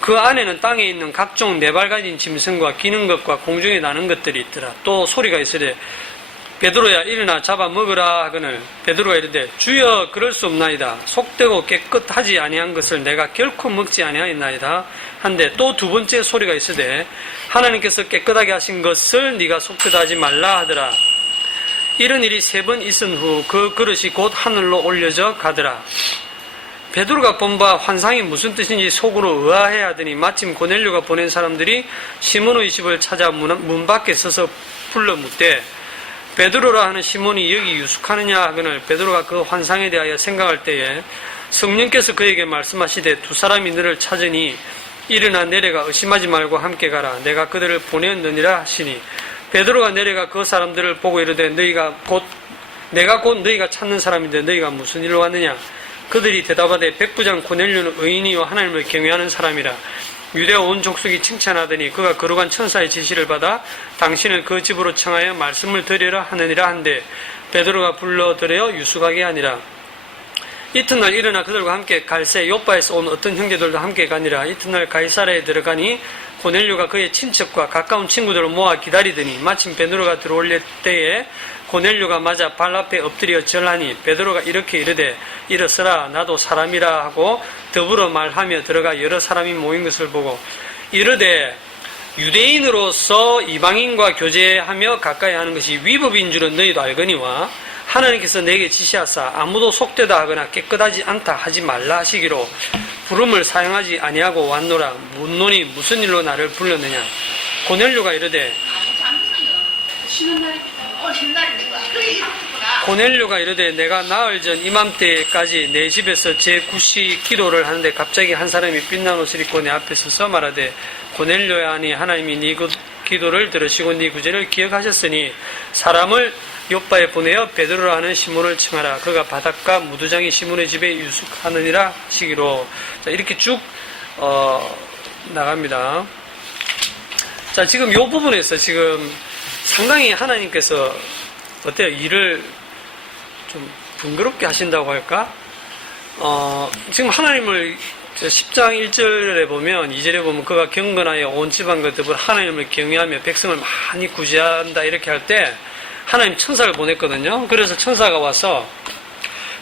그 안에는 땅에 있는 각종 네발 가진 짐승과 기는 것과 공중에 나는 것들이 있더라. 또 소리가 있으되 베드로야 일어나 잡아 먹으라 하거늘 베드로가 이르되 주여 그럴 수 없나이다. 속되고 깨끗하지 아니한 것을 내가 결코 먹지 아니하였나이다. 한데 또 두 번째 소리가 있으되 하나님께서 깨끗하게 하신 것을 네가 속되다 하지 말라 하더라. 이런 일이 3번 있은 후 그 그릇이 곧 하늘로 올려져 가더라. 베드로가 본 바 환상이 무슨 뜻인지 속으로 의아해 하더니 마침 고넬료가 보낸 사람들이 시몬의 집을 찾아 문 밖에 서서 불러 묻되 베드로라 하는 시몬이 여기 유숙하느냐 하거늘 베드로가 그 환상에 대하여 생각할 때에 성령께서 그에게 말씀하시되 두 사람이 너를 찾으니 일어나 내려가 의심하지 말고 함께 가라. 내가 그들을 보내었느니라 하시니 베드로가 내려가 그 사람들을 보고 이르되 내가 곧 너희가 찾는 사람인데 너희가 무슨 일로 왔느냐. 그들이 대답하되 백부장 고넬료는 의인이요 하나님을 경외하는 사람이라. 유대와 온 족속이 칭찬하더니 그가 거룩한 천사의 지시를 받아 당신을 그 집으로 청하여 말씀을 드리라 하느니라 한데 베드로가 불러들여 유숙하게 하니라. 이튿날 일어나 그들과 함께 갈새 요빠에서 온 어떤 형제들도 함께 가니라. 이튿날 가이사랴에 들어가니 고넬료가 그의 친척과 가까운 친구들을 모아 기다리더니 마침 베드로가 들어올 때에 고넬료가 맞아 발 앞에 엎드려 절하니 베드로가 이렇게 이르되 일어서라 나도 사람이라 하고 더불어 말하며 들어가 여러 사람이 모인 것을 보고 이르되 유대인으로서 이방인과 교제하며 가까이 하는 것이 위법인 줄은 너희도 알거니와 하나님께서 내게 지시하사 아무도 속되다 하거나 깨끗하지 않다 하지 말라 하시기로 부름을 사용하지 아니하고 왔노라. 묻노니 무슨 일로 나를 불렀느냐. 고넬료가 이르되 내가 나흘 전 이맘때까지 내 집에서 제9시 기도를 하는데 갑자기 한 사람이 빛난 옷을 입고 내 앞에 서서 말하되 고넬료야 하니 하나님이 네 기도를 들으시고 네 구제를 기억하셨으니 사람을 요빠에 보내어 베드로라 하는 시몬을 청하라. 그가 바닷가 무두장이 시몬의 집에 유숙하느니라 하시기로. 자, 이렇게 쭉 나갑니다. 자, 지금 이 부분에서 지금 상당히 하나님께서 어때요? 일을 좀 번거롭게 하신다고 할까? 지금 하나님을 10장 1절에 보면 2절에 보면 그가 경건하여 온 집안과 더불어 하나님을 경외하며 백성을 많이 구제한다 이렇게 할 때 하나님 천사를 보냈거든요. 그래서 천사가 와서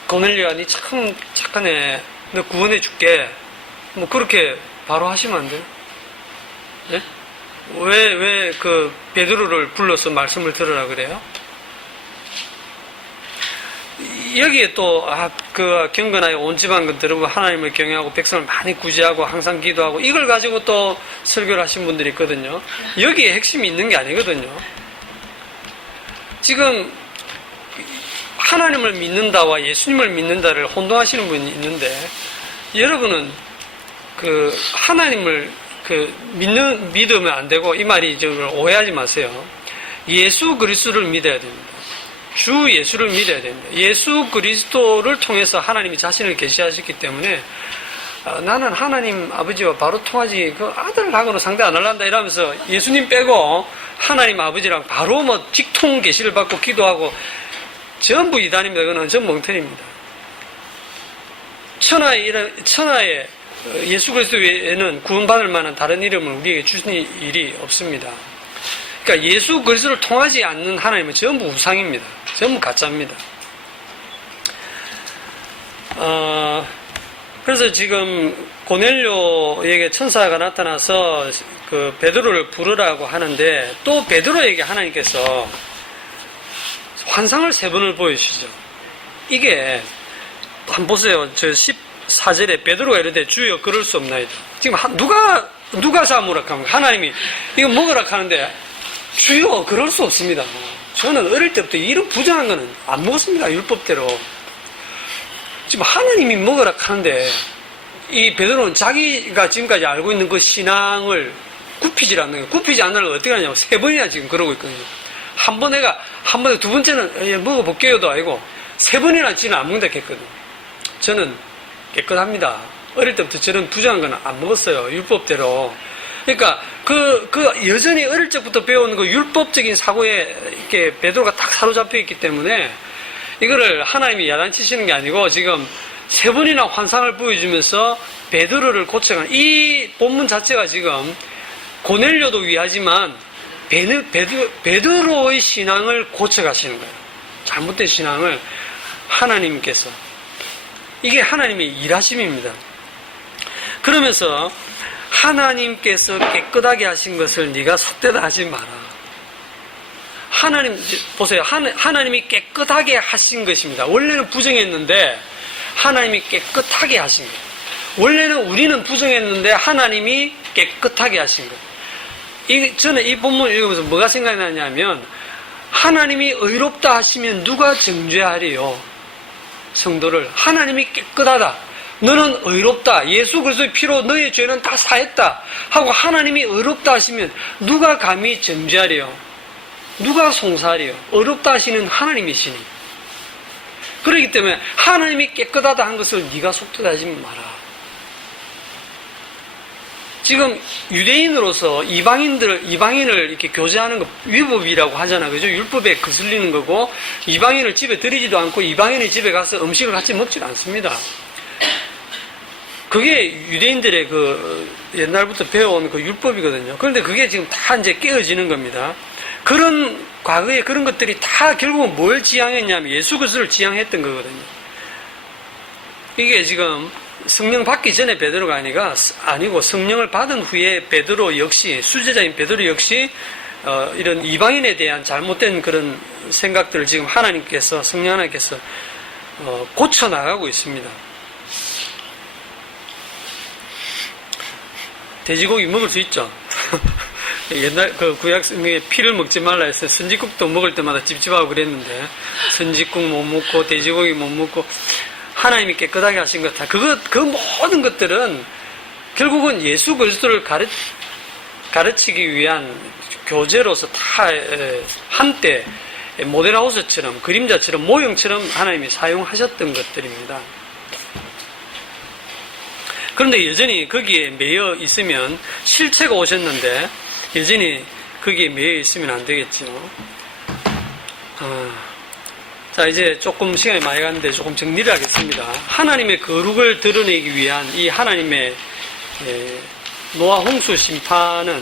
고넬료야 니 참 착하네. 너 구원해 줄게. 뭐 그렇게 바로 하시면 안 돼요? 네? 왜 그 베드로를 불러서 말씀을 들으라 그래요? 여기에 또 그 경건하여 온 집안들은 하나님을 경외하고 백성을 많이 구제하고 항상 기도하고 이걸 가지고 또 설교를 하신 분들이 있거든요. 여기에 핵심이 있는 게 아니거든요. 지금 하나님을 믿는다와 예수님을 믿는다를 혼동하시는 분이 있는데 여러분은 그 하나님을 믿으면 안 되고 이 말이 오해하지 마세요. 예수 그리스도를 믿어야 됩니다. 주 예수를 믿어야 됩니다. 예수 그리스도를 통해서 하나님이 자신을 계시하셨기 때문에 나는 하나님 아버지와 바로 통하지 그 아들하고는 상대 안 할란다 이러면서 예수님 빼고 하나님 아버지랑 바로 뭐 직통 계시를 받고 기도하고 전부 이단입니다. 그거는 전 멍텅입니다. 천하에 예수 그리스도 외에는 구원받을 만한 다른 이름을 우리에게 주신 일이 없습니다. 그러니까 예수 그리스도를 통하지 않는 하나님은 전부 우상입니다. 전부 가짜입니다. 그래서 지금 고넬료에게 천사가 나타나서 그 베드로를 부르라고 하는데 또 베드로에게 하나님께서 환상을 3번을 보여주시죠. 이게 한번 보세요. 저 14절에 베드로가 이르되 주여 그럴 수 없나이다. 지금 누가 사무라 합니까? 하나님이 이거 먹으라 하는데 주여 그럴 수 없습니다. 저는 어릴 때부터 이런 부정한 거는 안 먹었습니다. 율법대로. 지금 하나님이 먹으라 하는데 이 베드로는 자기가 지금까지 알고 있는 그 신앙을 굽히지 않는 거예요. 굽히지 않는 걸 어떻게 하냐면 3번이나 지금 그러고 있거든요. 한 번에 두 번째는 먹어볼게요도 아니고 3번이나 지는 안 먹는다 했거든요. 저는 깨끗합니다. 어릴 때부터 저는 부정한 건 안 먹었어요. 율법대로. 그러니까 여전히 어릴 적부터 배운 그 율법적인 사고에 이렇게 베드로가 딱 사로잡혀 있기 때문에 이거를 하나님이 야단치시는 게 아니고 지금 세 번이나 환상을 보여주면서 베드로를 고쳐가는 이 본문 자체가 지금 고넬료도 위하지만 베드로의 신앙을 고쳐가시는 거예요. 잘못된 신앙을 하나님께서. 이게 하나님의 일하심입니다. 그러면서 하나님께서 깨끗하게 하신 것을 네가 속되다 하지 마라. 하나님 보세요. 하나님이 깨끗하게 하신 것입니다. 원래는 부정했는데 하나님이 깨끗하게 하신 거예요. 원래는 우리는 부정했는데 하나님이 깨끗하게 하신 거예요. 저는 이 본문을 읽으면서 뭐가 생각이 나냐면 하나님이 의롭다 하시면 누가 정죄하리요? 성도를. 하나님이 깨끗하다. 너는 의롭다. 예수 그리스도의 피로 너의 죄는 다 사했다. 하고 하나님이 의롭다 하시면 누가 감히 정죄하리요? 누가 송사하리요? 의롭다 하시는 하나님이시니. 그렇기 때문에 하나님이 깨끗하다 한 것을 네가 속되다 하지 마라. 지금 유대인으로서 이방인을 이렇게 교제하는 거 위법이라고 하잖아요. 그죠? 율법에 거슬리는 거고, 이방인을 집에 들이지도 않고, 이방인의 집에 가서 음식을 같이 먹지도 않습니다. 그게 유대인들의 옛날부터 배워온 그 율법이거든요. 그런데 그게 지금 다 이제 깨어지는 겁니다. 과거에 그런 것들이 다 결국은 뭘 지향했냐면 예수 그리스도를 지향했던 거거든요. 이게 지금 성령 받기 전에 베드로가 아니고 성령을 받은 후에 베드로 역시, 수제자인 베드로 역시 이런 이방인에 대한 잘못된 그런 생각들을 지금 성령 하나님께서 고쳐나가고 있습니다. 돼지고기 먹을 수 있죠. 옛날 구약 성경에 피를 먹지 말라 해서 선지국도 먹을 때마다 찝찝하고 그랬는데 선지국 못 먹고 돼지고기 못 먹고 하나님이 깨끗하게 하신 것 다 그 모든 것들은 결국은 예수 그리스도를 가르치기 위한 교재로서 다 한때 모델하우스처럼 그림자처럼 모형처럼 하나님이 사용하셨던 것들입니다. 그런데 여전히 거기에 매여 있으면 실체가 오셨는데 여전히 거기에 매여 있으면 안 되겠죠. 자, 이제 조금 시간이 많이 갔는데 조금 정리를 하겠습니다. 하나님의 거룩을 드러내기 위한 이 하나님의 노아 홍수 심판은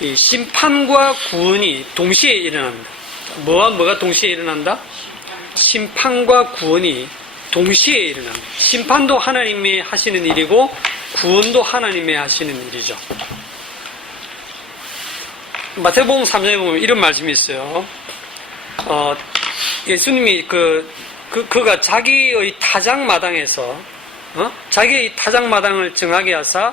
이 심판과 구원이 동시에 일어납니다. 뭐와 뭐가 동시에 일어난다? 심판과 구원이 동시에 일어납니다. 심판도 하나님이 하시는 일이고 구원도 하나님이 하시는 일이죠. 마태복음 3장에 보면 이런 말씀이 있어요. 예수님이 그가 자기의 타작마당에서 자기의 타작마당을 정하게 하사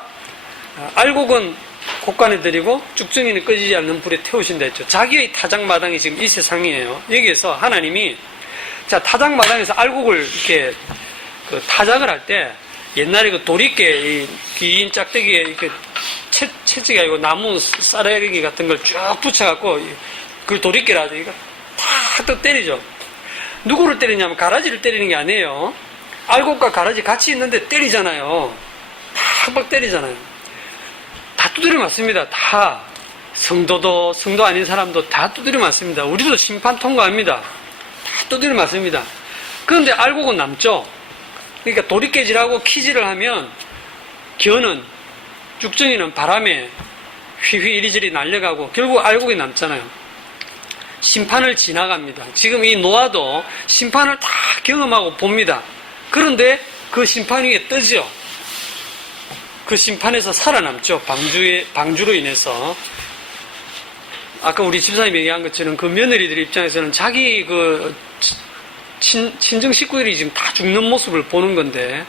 알곡은 곳간에 들이고 쭉정이는 꺼지지 않는 불에 태우신다 했죠. 자기의 타작마당이 지금 이 세상이에요. 여기에서 하나님이 타작마당에서 알곡을 이렇게 타작을 할 때 옛날에 도리깨 긴 짝대기에 이렇게 채찍이 아니고 나무 쌀래기 같은 걸 쭉 붙여갖고 그걸 도리깨라 하죠. 이거 탁 때리죠. 누구를 때리냐면 가라지를 때리는 게 아니에요. 알곡과 가라지 같이 있는데 때리잖아요. 팍팍 때리잖아요. 다 두드려 맞습니다. 다. 성도 아닌 사람도 다 두드려 맞습니다. 우리도 심판 통과합니다. 다 두드려 맞습니다. 그런데 알곡은 남죠. 그러니까 도리깨질하고 키질을 하면 겨는 쭉정이는 바람에 휘휘 이리저리 날려가고 결국 알곡이 남잖아요. 심판을 지나갑니다. 지금 이 노아도 심판을 다 경험하고 봅니다. 그런데 그 심판 위에 뜨죠. 그 심판에서 살아남죠. 방주로 인해서. 아까 우리 집사님이 얘기한 것처럼 그 며느리들 입장에서는 자기 친정 식구들이 지금 다 죽는 모습을 보는 건데,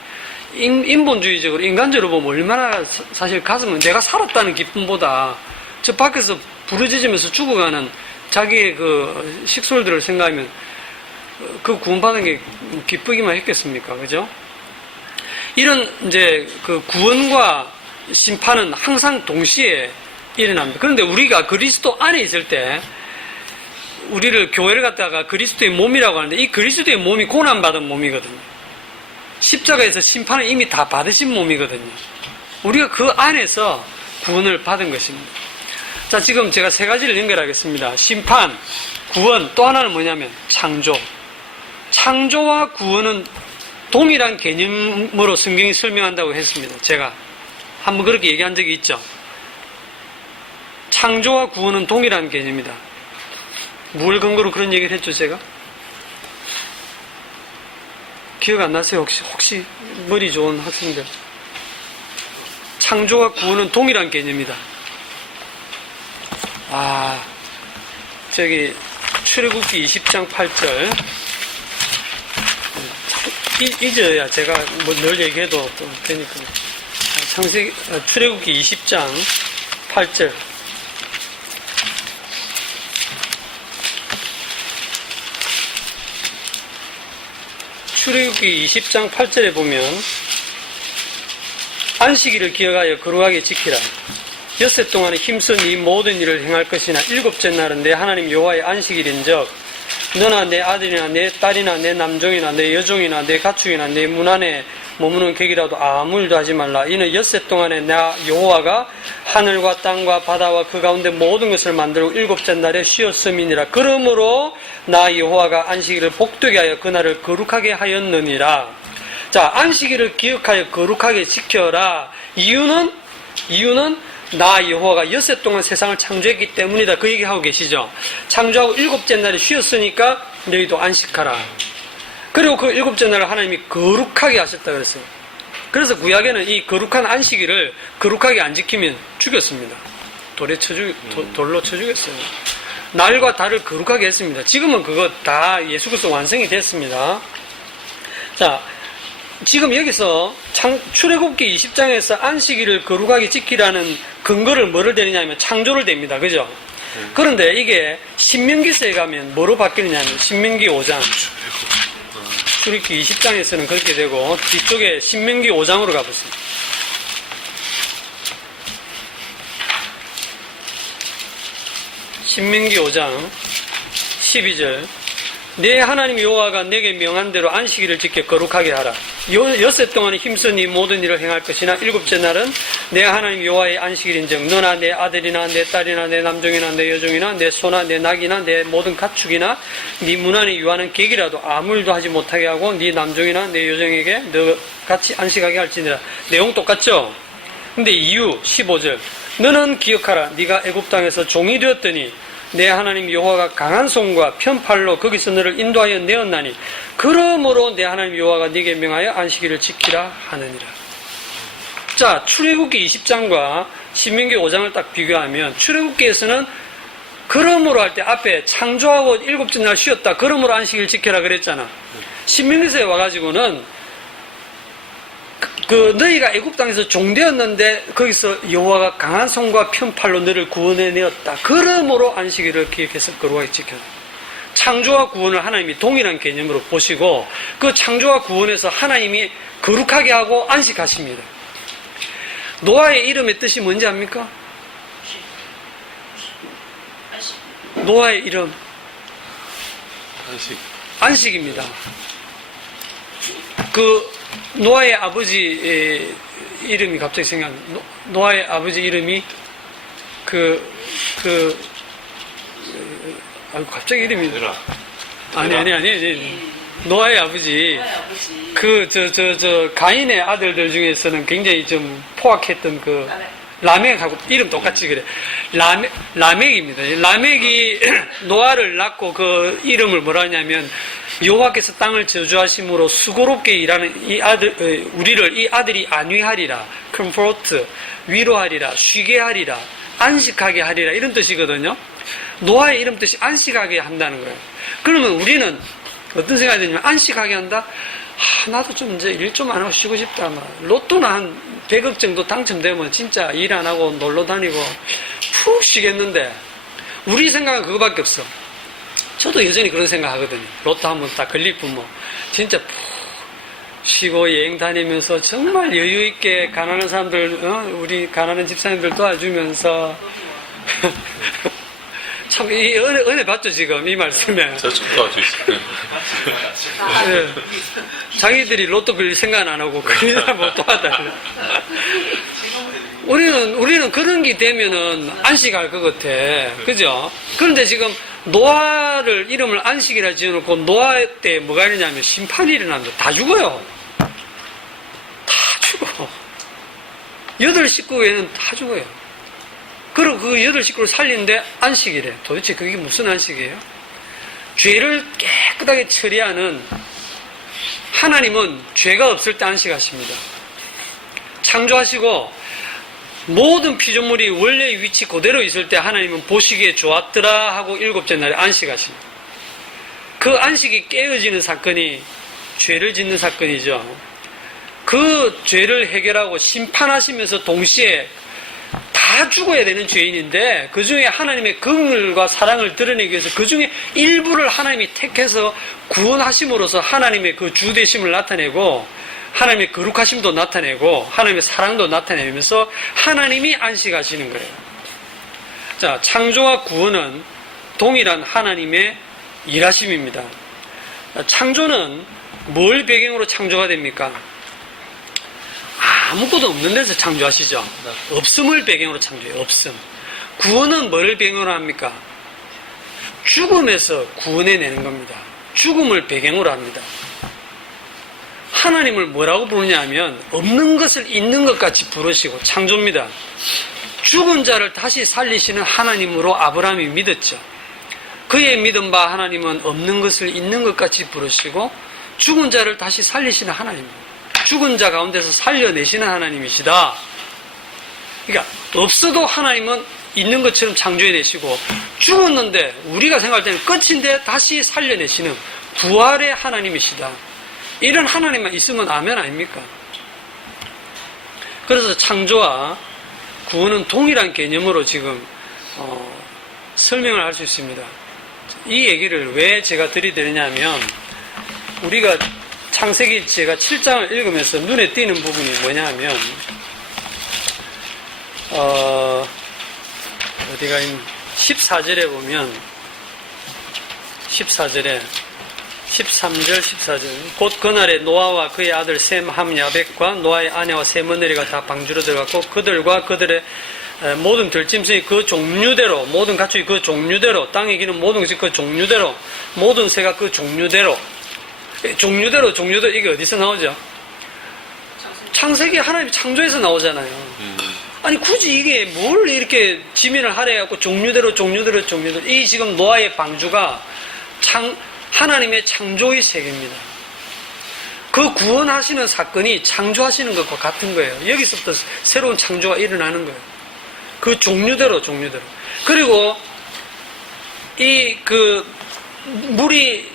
인본주의적으로, 인간적으로 보면 얼마나 사실 가슴은 내가 살았다는 기쁨보다 저 밖에서 부르짖으면서 죽어가는 자기의 그 식솔들을 생각하면 그 구원받은 게 기쁘기만 했겠습니까? 그죠? 이런 이제 그 구원과 심판은 항상 동시에 일어납니다. 그런데 우리가 그리스도 안에 있을 때 우리를 교회를 갖다가 그리스도의 몸이라고 하는데 이 그리스도의 몸이 고난받은 몸이거든요. 십자가에서 심판을 이미 다 받으신 몸이거든요. 우리가 그 안에서 구원을 받은 것입니다. 자, 지금 제가 세 가지를 연결하겠습니다. 심판, 구원, 또 하나는 뭐냐면 창조. 창조와 구원은 동일한 개념으로 성경이 설명한다고 했습니다. 제가 한번 그렇게 얘기한 적이 있죠. 창조와 구원은 동일한 개념이다. 뭘 근거로 그런 얘기를 했죠, 제가? 기억 안 나세요? 혹시 머리 좋은 학생들? 창조와 구원은 동일한 개념이다. 저기 출애굽기 20장 8절 잊어야 제가 뭐 늘 얘기해도 또 되니까. 출애굽기 20장 8절. 출애굽기 20장 8절에 보면 안식일을 기억하여 거룩하게 지키라. 엿새 동안에 힘써 네 모든 일을 행할 것이나 일곱째 날은 내 하나님 여호와의 안식일인즉 너나 내 아들이나 내 딸이나 내 남종이나 내 여종이나 내 가축이나 내 문 안에 머무는 객이라도 아무 일도 하지 말라. 이는 엿새 동안에 나 여호와가 하늘과 땅과 바다와 그 가운데 모든 것을 만들고 일곱째 날에 쉬었음이니라. 그러므로 나 여호와가 안식일을 복되게 하여 그날을 거룩하게 하였느니라. 자, 안식일을 기억하여 거룩하게 지켜라. 이유는 나 여호와가 엿새 동안 세상을 창조했기 때문이다. 그 얘기하고 계시죠. 창조하고 일곱째 날에 쉬었으니까 너희도 안식하라. 그리고 그 일곱째 날을 하나님이 거룩하게 하셨다 그랬어요. 그래서 구약에는 이 거룩한 안식일을 거룩하게 안 지키면 죽였습니다. 돌로 쳐 죽였어요. 날과 달을 거룩하게 했습니다. 지금은 그거 다 예수 그리스도 완성이 됐습니다. 자, 지금 여기서 출애굽기 20장에서 안식일을 거룩하게 지키라는 근거를 뭐를 대느냐면 창조를 댑니다. 그죠? 그런데 이게 신명기서에 가면 뭐로 바뀌느냐면 신명기 5장. 출애굽기 20장에서는 그렇게 되고 뒤쪽에 신명기 5장으로 가보세요. 신명기 5장 12절. 내 하나님 여호와가 내게 명한 대로 안식일을 지켜 거룩하게 하라. 엿새 동안에 힘써 네 모든 일을 행할 것이나 일곱째 날은 내 하나님 여호와의 안식일인즉 너나 내 아들이나 내 딸이나 내 남종이나 내 여종이나 내 소나 내 낙이나 내 모든 가축이나 네 문 안에 유하는 객이라도 아무 일도 하지 못하게 하고 네 남종이나 내 여종에게 너 같이 안식하게 할지니라. 내용 똑같죠? 근데 이유 15절. 너는 기억하라. 네가 애굽 땅에서 종이 되었더니 내 하나님 여호와가 강한 손과 편팔로 거기서 너를 인도하여 내었나니 그러므로 내 하나님 여호와가 네게 명하여 안식일을 지키라 하느니라. 자, 출애굽기 20장과 신명기 5장을 딱 비교하면 출애굽기에서는 그러므로 할 때 앞에 창조하고 일곱째 날 쉬었다. 그러므로 안식일 지켜라 그랬잖아. 신명기서에 와가지고는 너희가 애굽 땅에서 종되었는데 거기서 여호와가 강한 손과 편팔로 너를 구원해내었다. 그러므로 안식일을 기억해서 거룩하게 지켜라. 창조와 구원을 하나님이 동일한 개념으로 보시고 그 창조와 구원에서 하나님이 거룩하게 하고 안식하십니다. 노아의 이름의 뜻이 뭔지 압니까? 노아의 이름 안식입니다. 노아의 아버지 이름이 갑자기 생각나. 노아의 아버지 이름이 갑자기 이름이 아니. 노아의 아버지 가인의 아들들 중에서는 굉장히 좀 포악했던 라멕하고 이름 똑같이 그래. 라멕입니다. 라멕이 노아를 낳고 그 이름을 뭐라 하냐면 여호와께서 땅을 저주하심으로 수고롭게 일하는 이 아들이 안위하리라, comfort, 위로하리라, 쉬게 하리라, 안식하게 하리라 이런 뜻이거든요. 노아의 이름 뜻이 안식하게 한다는 거예요. 그러면 우리는 어떤 생각이 드냐면 안식하게 한다? 나도 좀 이제 일 좀 안 하고 쉬고 싶다. 로또나 한 100억 정도 당첨되면 진짜 일 안 하고 놀러 다니고 푹 쉬겠는데 우리 생각은 그거밖에 없어. 저도 여전히 그런 생각 하거든요. 로또 한번 딱 걸리면 진짜 푹 쉬고 여행 다니면서 정말 여유 있게 가난한 사람들, 우리 가난한 집사님들 도와주면서 참 이 은혜 받죠 지금 이 말씀에. 저 좀 도와주세요. 네. 자기들이 로또 걸릴 생각 안 하고 걸리다 뭐 도와달라. 우리는 그런 게 되면은 안식할 것 같아. 그죠? 그런데 지금 노아를 이름을 안식이라 지어놓고 노아 때 뭐가 일어나냐면 심판이 일어난다. 다 죽어요. 다 죽어. 8식구에는 다 죽어요. 그리고 그 8식구를 살리는데 안식이래. 도대체 그게 무슨 안식이에요? 죄를 깨끗하게 처리하는 하나님은 죄가 없을 때 안식하십니다. 창조하시고 모든 피조물이 원래의 위치 그대로 있을 때 하나님은 보시기에 좋았더라 하고 7째 날에 안식하십니다. 그 안식이 깨어지는 사건이 죄를 짓는 사건이죠. 그 죄를 해결하고 심판하시면서 동시에 다 죽어야 되는 죄인인데 그 중에 하나님의 긍휼과 사랑을 드러내기 위해서 그 중에 일부를 하나님이 택해서 구원하심으로써 하나님의 그 주되심을 나타내고 하나님의 거룩하심도 나타내고 하나님의 사랑도 나타내면서 하나님이 안식하시는 거예요. 자, 창조와 구원은 동일한 하나님의 일하심입니다. 창조는 뭘 배경으로 창조가 됩니까? 아무것도 없는 데서 창조하시죠. 없음을 배경으로 창조해요. 없음. 구원은 뭐를 배경으로 합니까? 죽음에서 구원해내는 겁니다. 죽음을 배경으로 합니다. 하나님을 뭐라고 부르냐 하면 없는 것을 있는 것 같이 부르시고 창조입니다. 죽은 자를 다시 살리시는 하나님으로 아브라함이 믿었죠. 그의 믿은 바 하나님은 없는 것을 있는 것 같이 부르시고 죽은 자를 다시 살리시는 하나님입니다. 죽은 자 가운데서 살려내시는 하나님이시다. 그러니까 없어도 하나님은 있는 것처럼 창조해내시고 죽었는데 우리가 생각할 때는 끝인데 다시 살려내시는 부활의 하나님이시다. 이런 하나님만 있으면 아멘 아닙니까? 그래서 창조와 구원은 동일한 개념으로 지금 설명을 할 수 있습니다. 이 얘기를 왜 제가 들이대느냐면 우리가 창세기 제가 7장을 읽으면서 눈에 띄는 부분이 뭐냐 하면 어디가 14절에 보면 14절에 13절, 14절. 곧 그날에 노아와 그의 아들 셈, 함, 야벳과 노아의 아내와 세 며느리가 다 방주로 들어갔고 그들과 그들의 모든 들짐승이 그 종류대로 모든 가축이 그 종류대로 땅에 기는 모든 것이 그 종류대로 모든 새가 그 종류대로 이게 어디서 나오죠? 창세기 하나님이 창조해서 나오잖아요. 아니 굳이 이게 뭘 이렇게 지민을 하래 갖고 종류대로 이 지금 노아의 방주가 하나님의 창조의 세계입니다. 그 구원하시는 사건이 창조하시는 것과 같은 거예요. 여기서부터 새로운 창조가 일어나는 거예요. 그 종류대로. 그리고 물이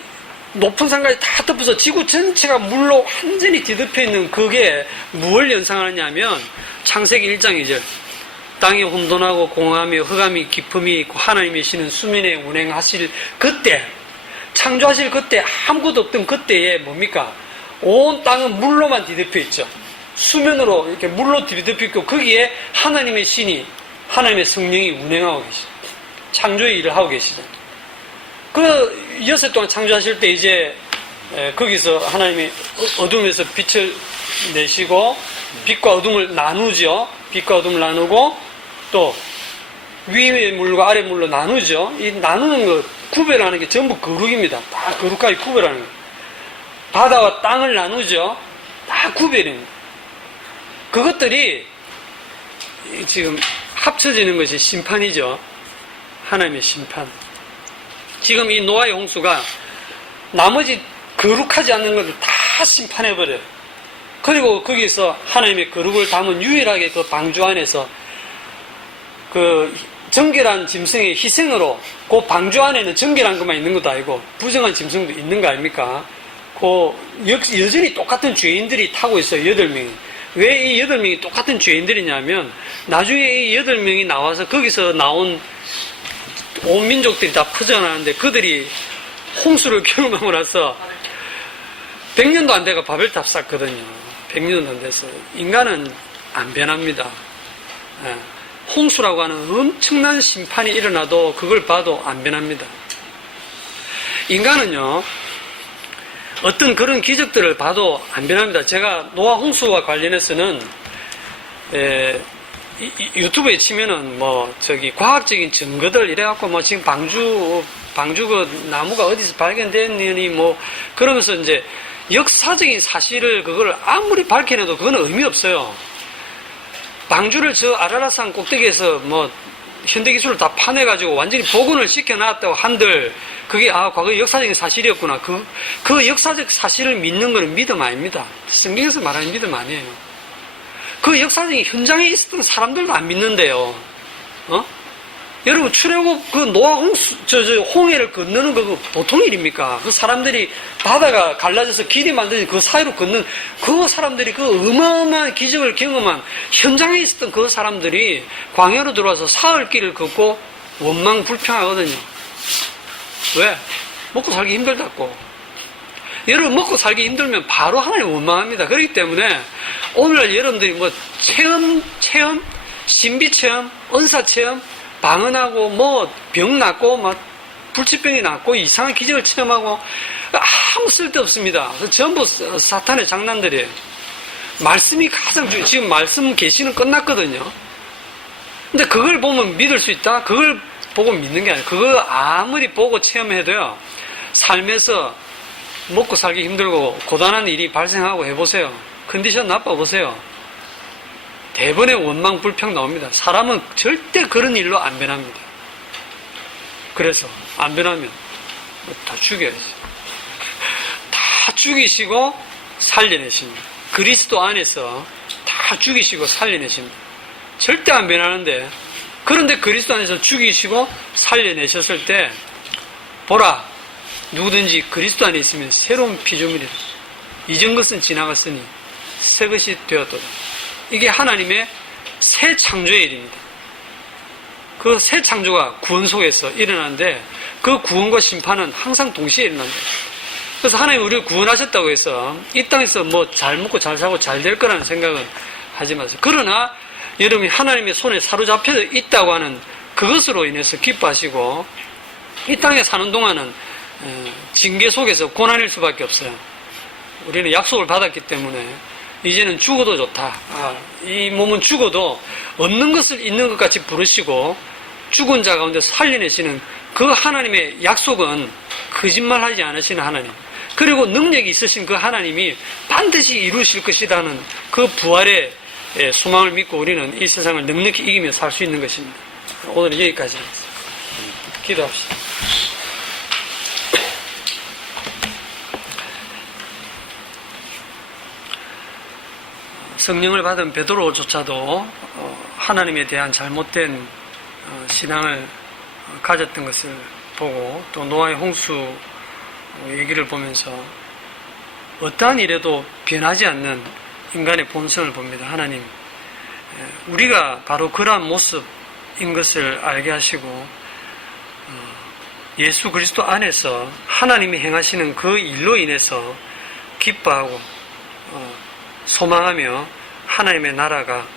높은 산까지 다 덮어서 지구 전체가 물로 완전히 뒤덮여 있는 그게 무엇을 연상하느냐면 창세기 1장 2절. 땅이 혼돈하고 공함이 흑암이 깊음이 있고 하나님이시는 수면에 운행하실 그때 창조하실 그때 아무것도 없던 그때에 뭡니까? 온 땅은 물로만 뒤덮여 있죠. 수면으로 이렇게 물로 뒤덮여 있고 거기에 하나님의 신이 하나님의 성령이 운행하고 계시죠. 창조의 일을 하고 계시죠. 그 6일 동안 창조하실 때 이제 거기서 하나님이 어둠에서 빛을 내시고 빛과 어둠을 나누죠. 빛과 어둠을 나누고 또 위의 물과 아래 물로 나누죠. 이 나누는 것 구별하는 게 전부 거룩입니다. 다 거룩하게 구별하는 거. 바다와 땅을 나누죠. 다 구별입니다. 그것들이 지금 합쳐지는 것이 심판이죠. 하나님의 심판. 지금 이 노아의 홍수가 나머지 거룩하지 않는 것을 다 심판해버려요. 그리고 거기서 하나님의 거룩을 담은 유일하게 그 방주 안에서 그 정결한 짐승의 희생으로 그 방주 안에는 정결한 것만 있는 것도 아니고 부정한 짐승도 있는 거 아닙니까? 여전히 똑같은 죄인들이 타고 있어요. 8명이. 왜 이 8명이 똑같은 죄인들이냐면 나중에 이 8명이 나와서 거기서 나온 온 민족들이 다 퍼져나가는데 그들이 홍수를 경험하고 나서 100년도 안 돼가 바벨탑 쌓거든요. 100년도 안 돼서. 인간은 안 변합니다. 홍수라고 하는 엄청난 심판이 일어나도 그걸 봐도 안 변합니다. 인간은요, 어떤 그런 기적들을 봐도 안 변합니다. 제가 노아 홍수와 관련해서는 유튜브에 치면은 과학적인 증거들 이래갖고 지금 방주 그 나무가 어디서 발견됐느니 그러면서 이제 역사적인 사실을 그걸 아무리 밝혀내도 그건 의미 없어요. 방주를 저 아라라산 꼭대기에서 현대기술을 다 파내가지고 완전히 복원을 시켜놨다고 한들 그게 과거 역사적인 사실이었구나. 그 역사적 사실을 믿는 거는 믿음 아닙니다. 성경에서 말하는 믿음 아니에요. 그 역사적인 현장에 있었던 사람들도 안 믿는데요. 여러분, 출애굽 그 노아 홍해를 건너는 거 보통 일입니까? 그 사람들이 바다가 갈라져서 길이 만들어진 그 사이로 걷는 그 사람들이 그 어마어마한 기적을 경험한 현장에 있었던 그 사람들이 광야로 들어와서 사흘 길을 걷고 원망불평하거든요. 왜? 먹고 살기 힘들다고. 여러분, 먹고 살기 힘들면 바로 하나님 원망합니다. 그렇기 때문에 오늘날 여러분들이 체험, 신비체험, 은사체험, 방언하고 병 낫고 불치병이 낫고 이상한 기적을 체험하고 아무 쓸데없습니다. 전부 사탄의 장난들이에요. 말씀이 가장 중요해요. 지금 말씀 계시는 끝났거든요. 근데 그걸 보면 믿을 수 있다? 그걸 보고 믿는 게 아니에요. 그거 아무리 보고 체험해도요, 삶에서 먹고 살기 힘들고 고단한 일이 발생하고 해보세요. 컨디션 나빠보세요. 대번에 원망 불평 나옵니다. 사람은 절대 그런 일로 안 변합니다. 그래서 안 변하면 다 죽여야지. 다 죽이시고 살려내십니다. 그리스도 안에서 다 죽이시고 살려내십니다. 절대 안 변하는데, 그런데 그리스도 안에서 죽이시고 살려내셨을 때 보라, 누구든지 그리스도 안에 있으면 새로운 피조물이라. 이전 것은 지나갔으니 새 것이 되었도다. 이게 하나님의 새 창조의 일입니다. 그 새 창조가 구원 속에서 일어나는데 그 구원과 심판은 항상 동시에 일어난다. 그래서 하나님이 우리를 구원하셨다고 해서 이 땅에서 잘 먹고 잘 살고 잘 될 거라는 생각은 하지 마세요. 그러나 여러분이 하나님의 손에 사로잡혀 있다고 하는 그것으로 인해서 기뻐하시고 이 땅에 사는 동안은 징계 속에서 고난일 수밖에 없어요. 우리는 약속을 받았기 때문에 이제는 죽어도 좋다. 이 몸은 죽어도 얻는 것을 있는 것 같이 부르시고 죽은 자 가운데 살려내시는 그 하나님의 약속은 거짓말하지 않으시는 하나님, 그리고 능력이 있으신 그 하나님이 반드시 이루실 것이라는 그 부활의 소망을 믿고 우리는 이 세상을 넉넉히 이기며 살 수 있는 것입니다. 오늘은 여기까지 하겠습니다. 기도합시다. 성령을 받은 베드로조차도 하나님에 대한 잘못된 신앙을 가졌던 것을 보고 또 노아의 홍수 얘기를 보면서 어떠한 일에도 변하지 않는 인간의 본성을 봅니다. 하나님, 우리가 바로 그러한 모습인 것을 알게 하시고 예수 그리스도 안에서 하나님이 행하시는 그 일로 인해서 기뻐하고 소망하며 하나님의 나라가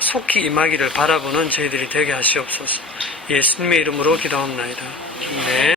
속히 임하기를 바라보는 저희들이 되게 하시옵소서. 예수님의 이름으로 기도합나이다. 네.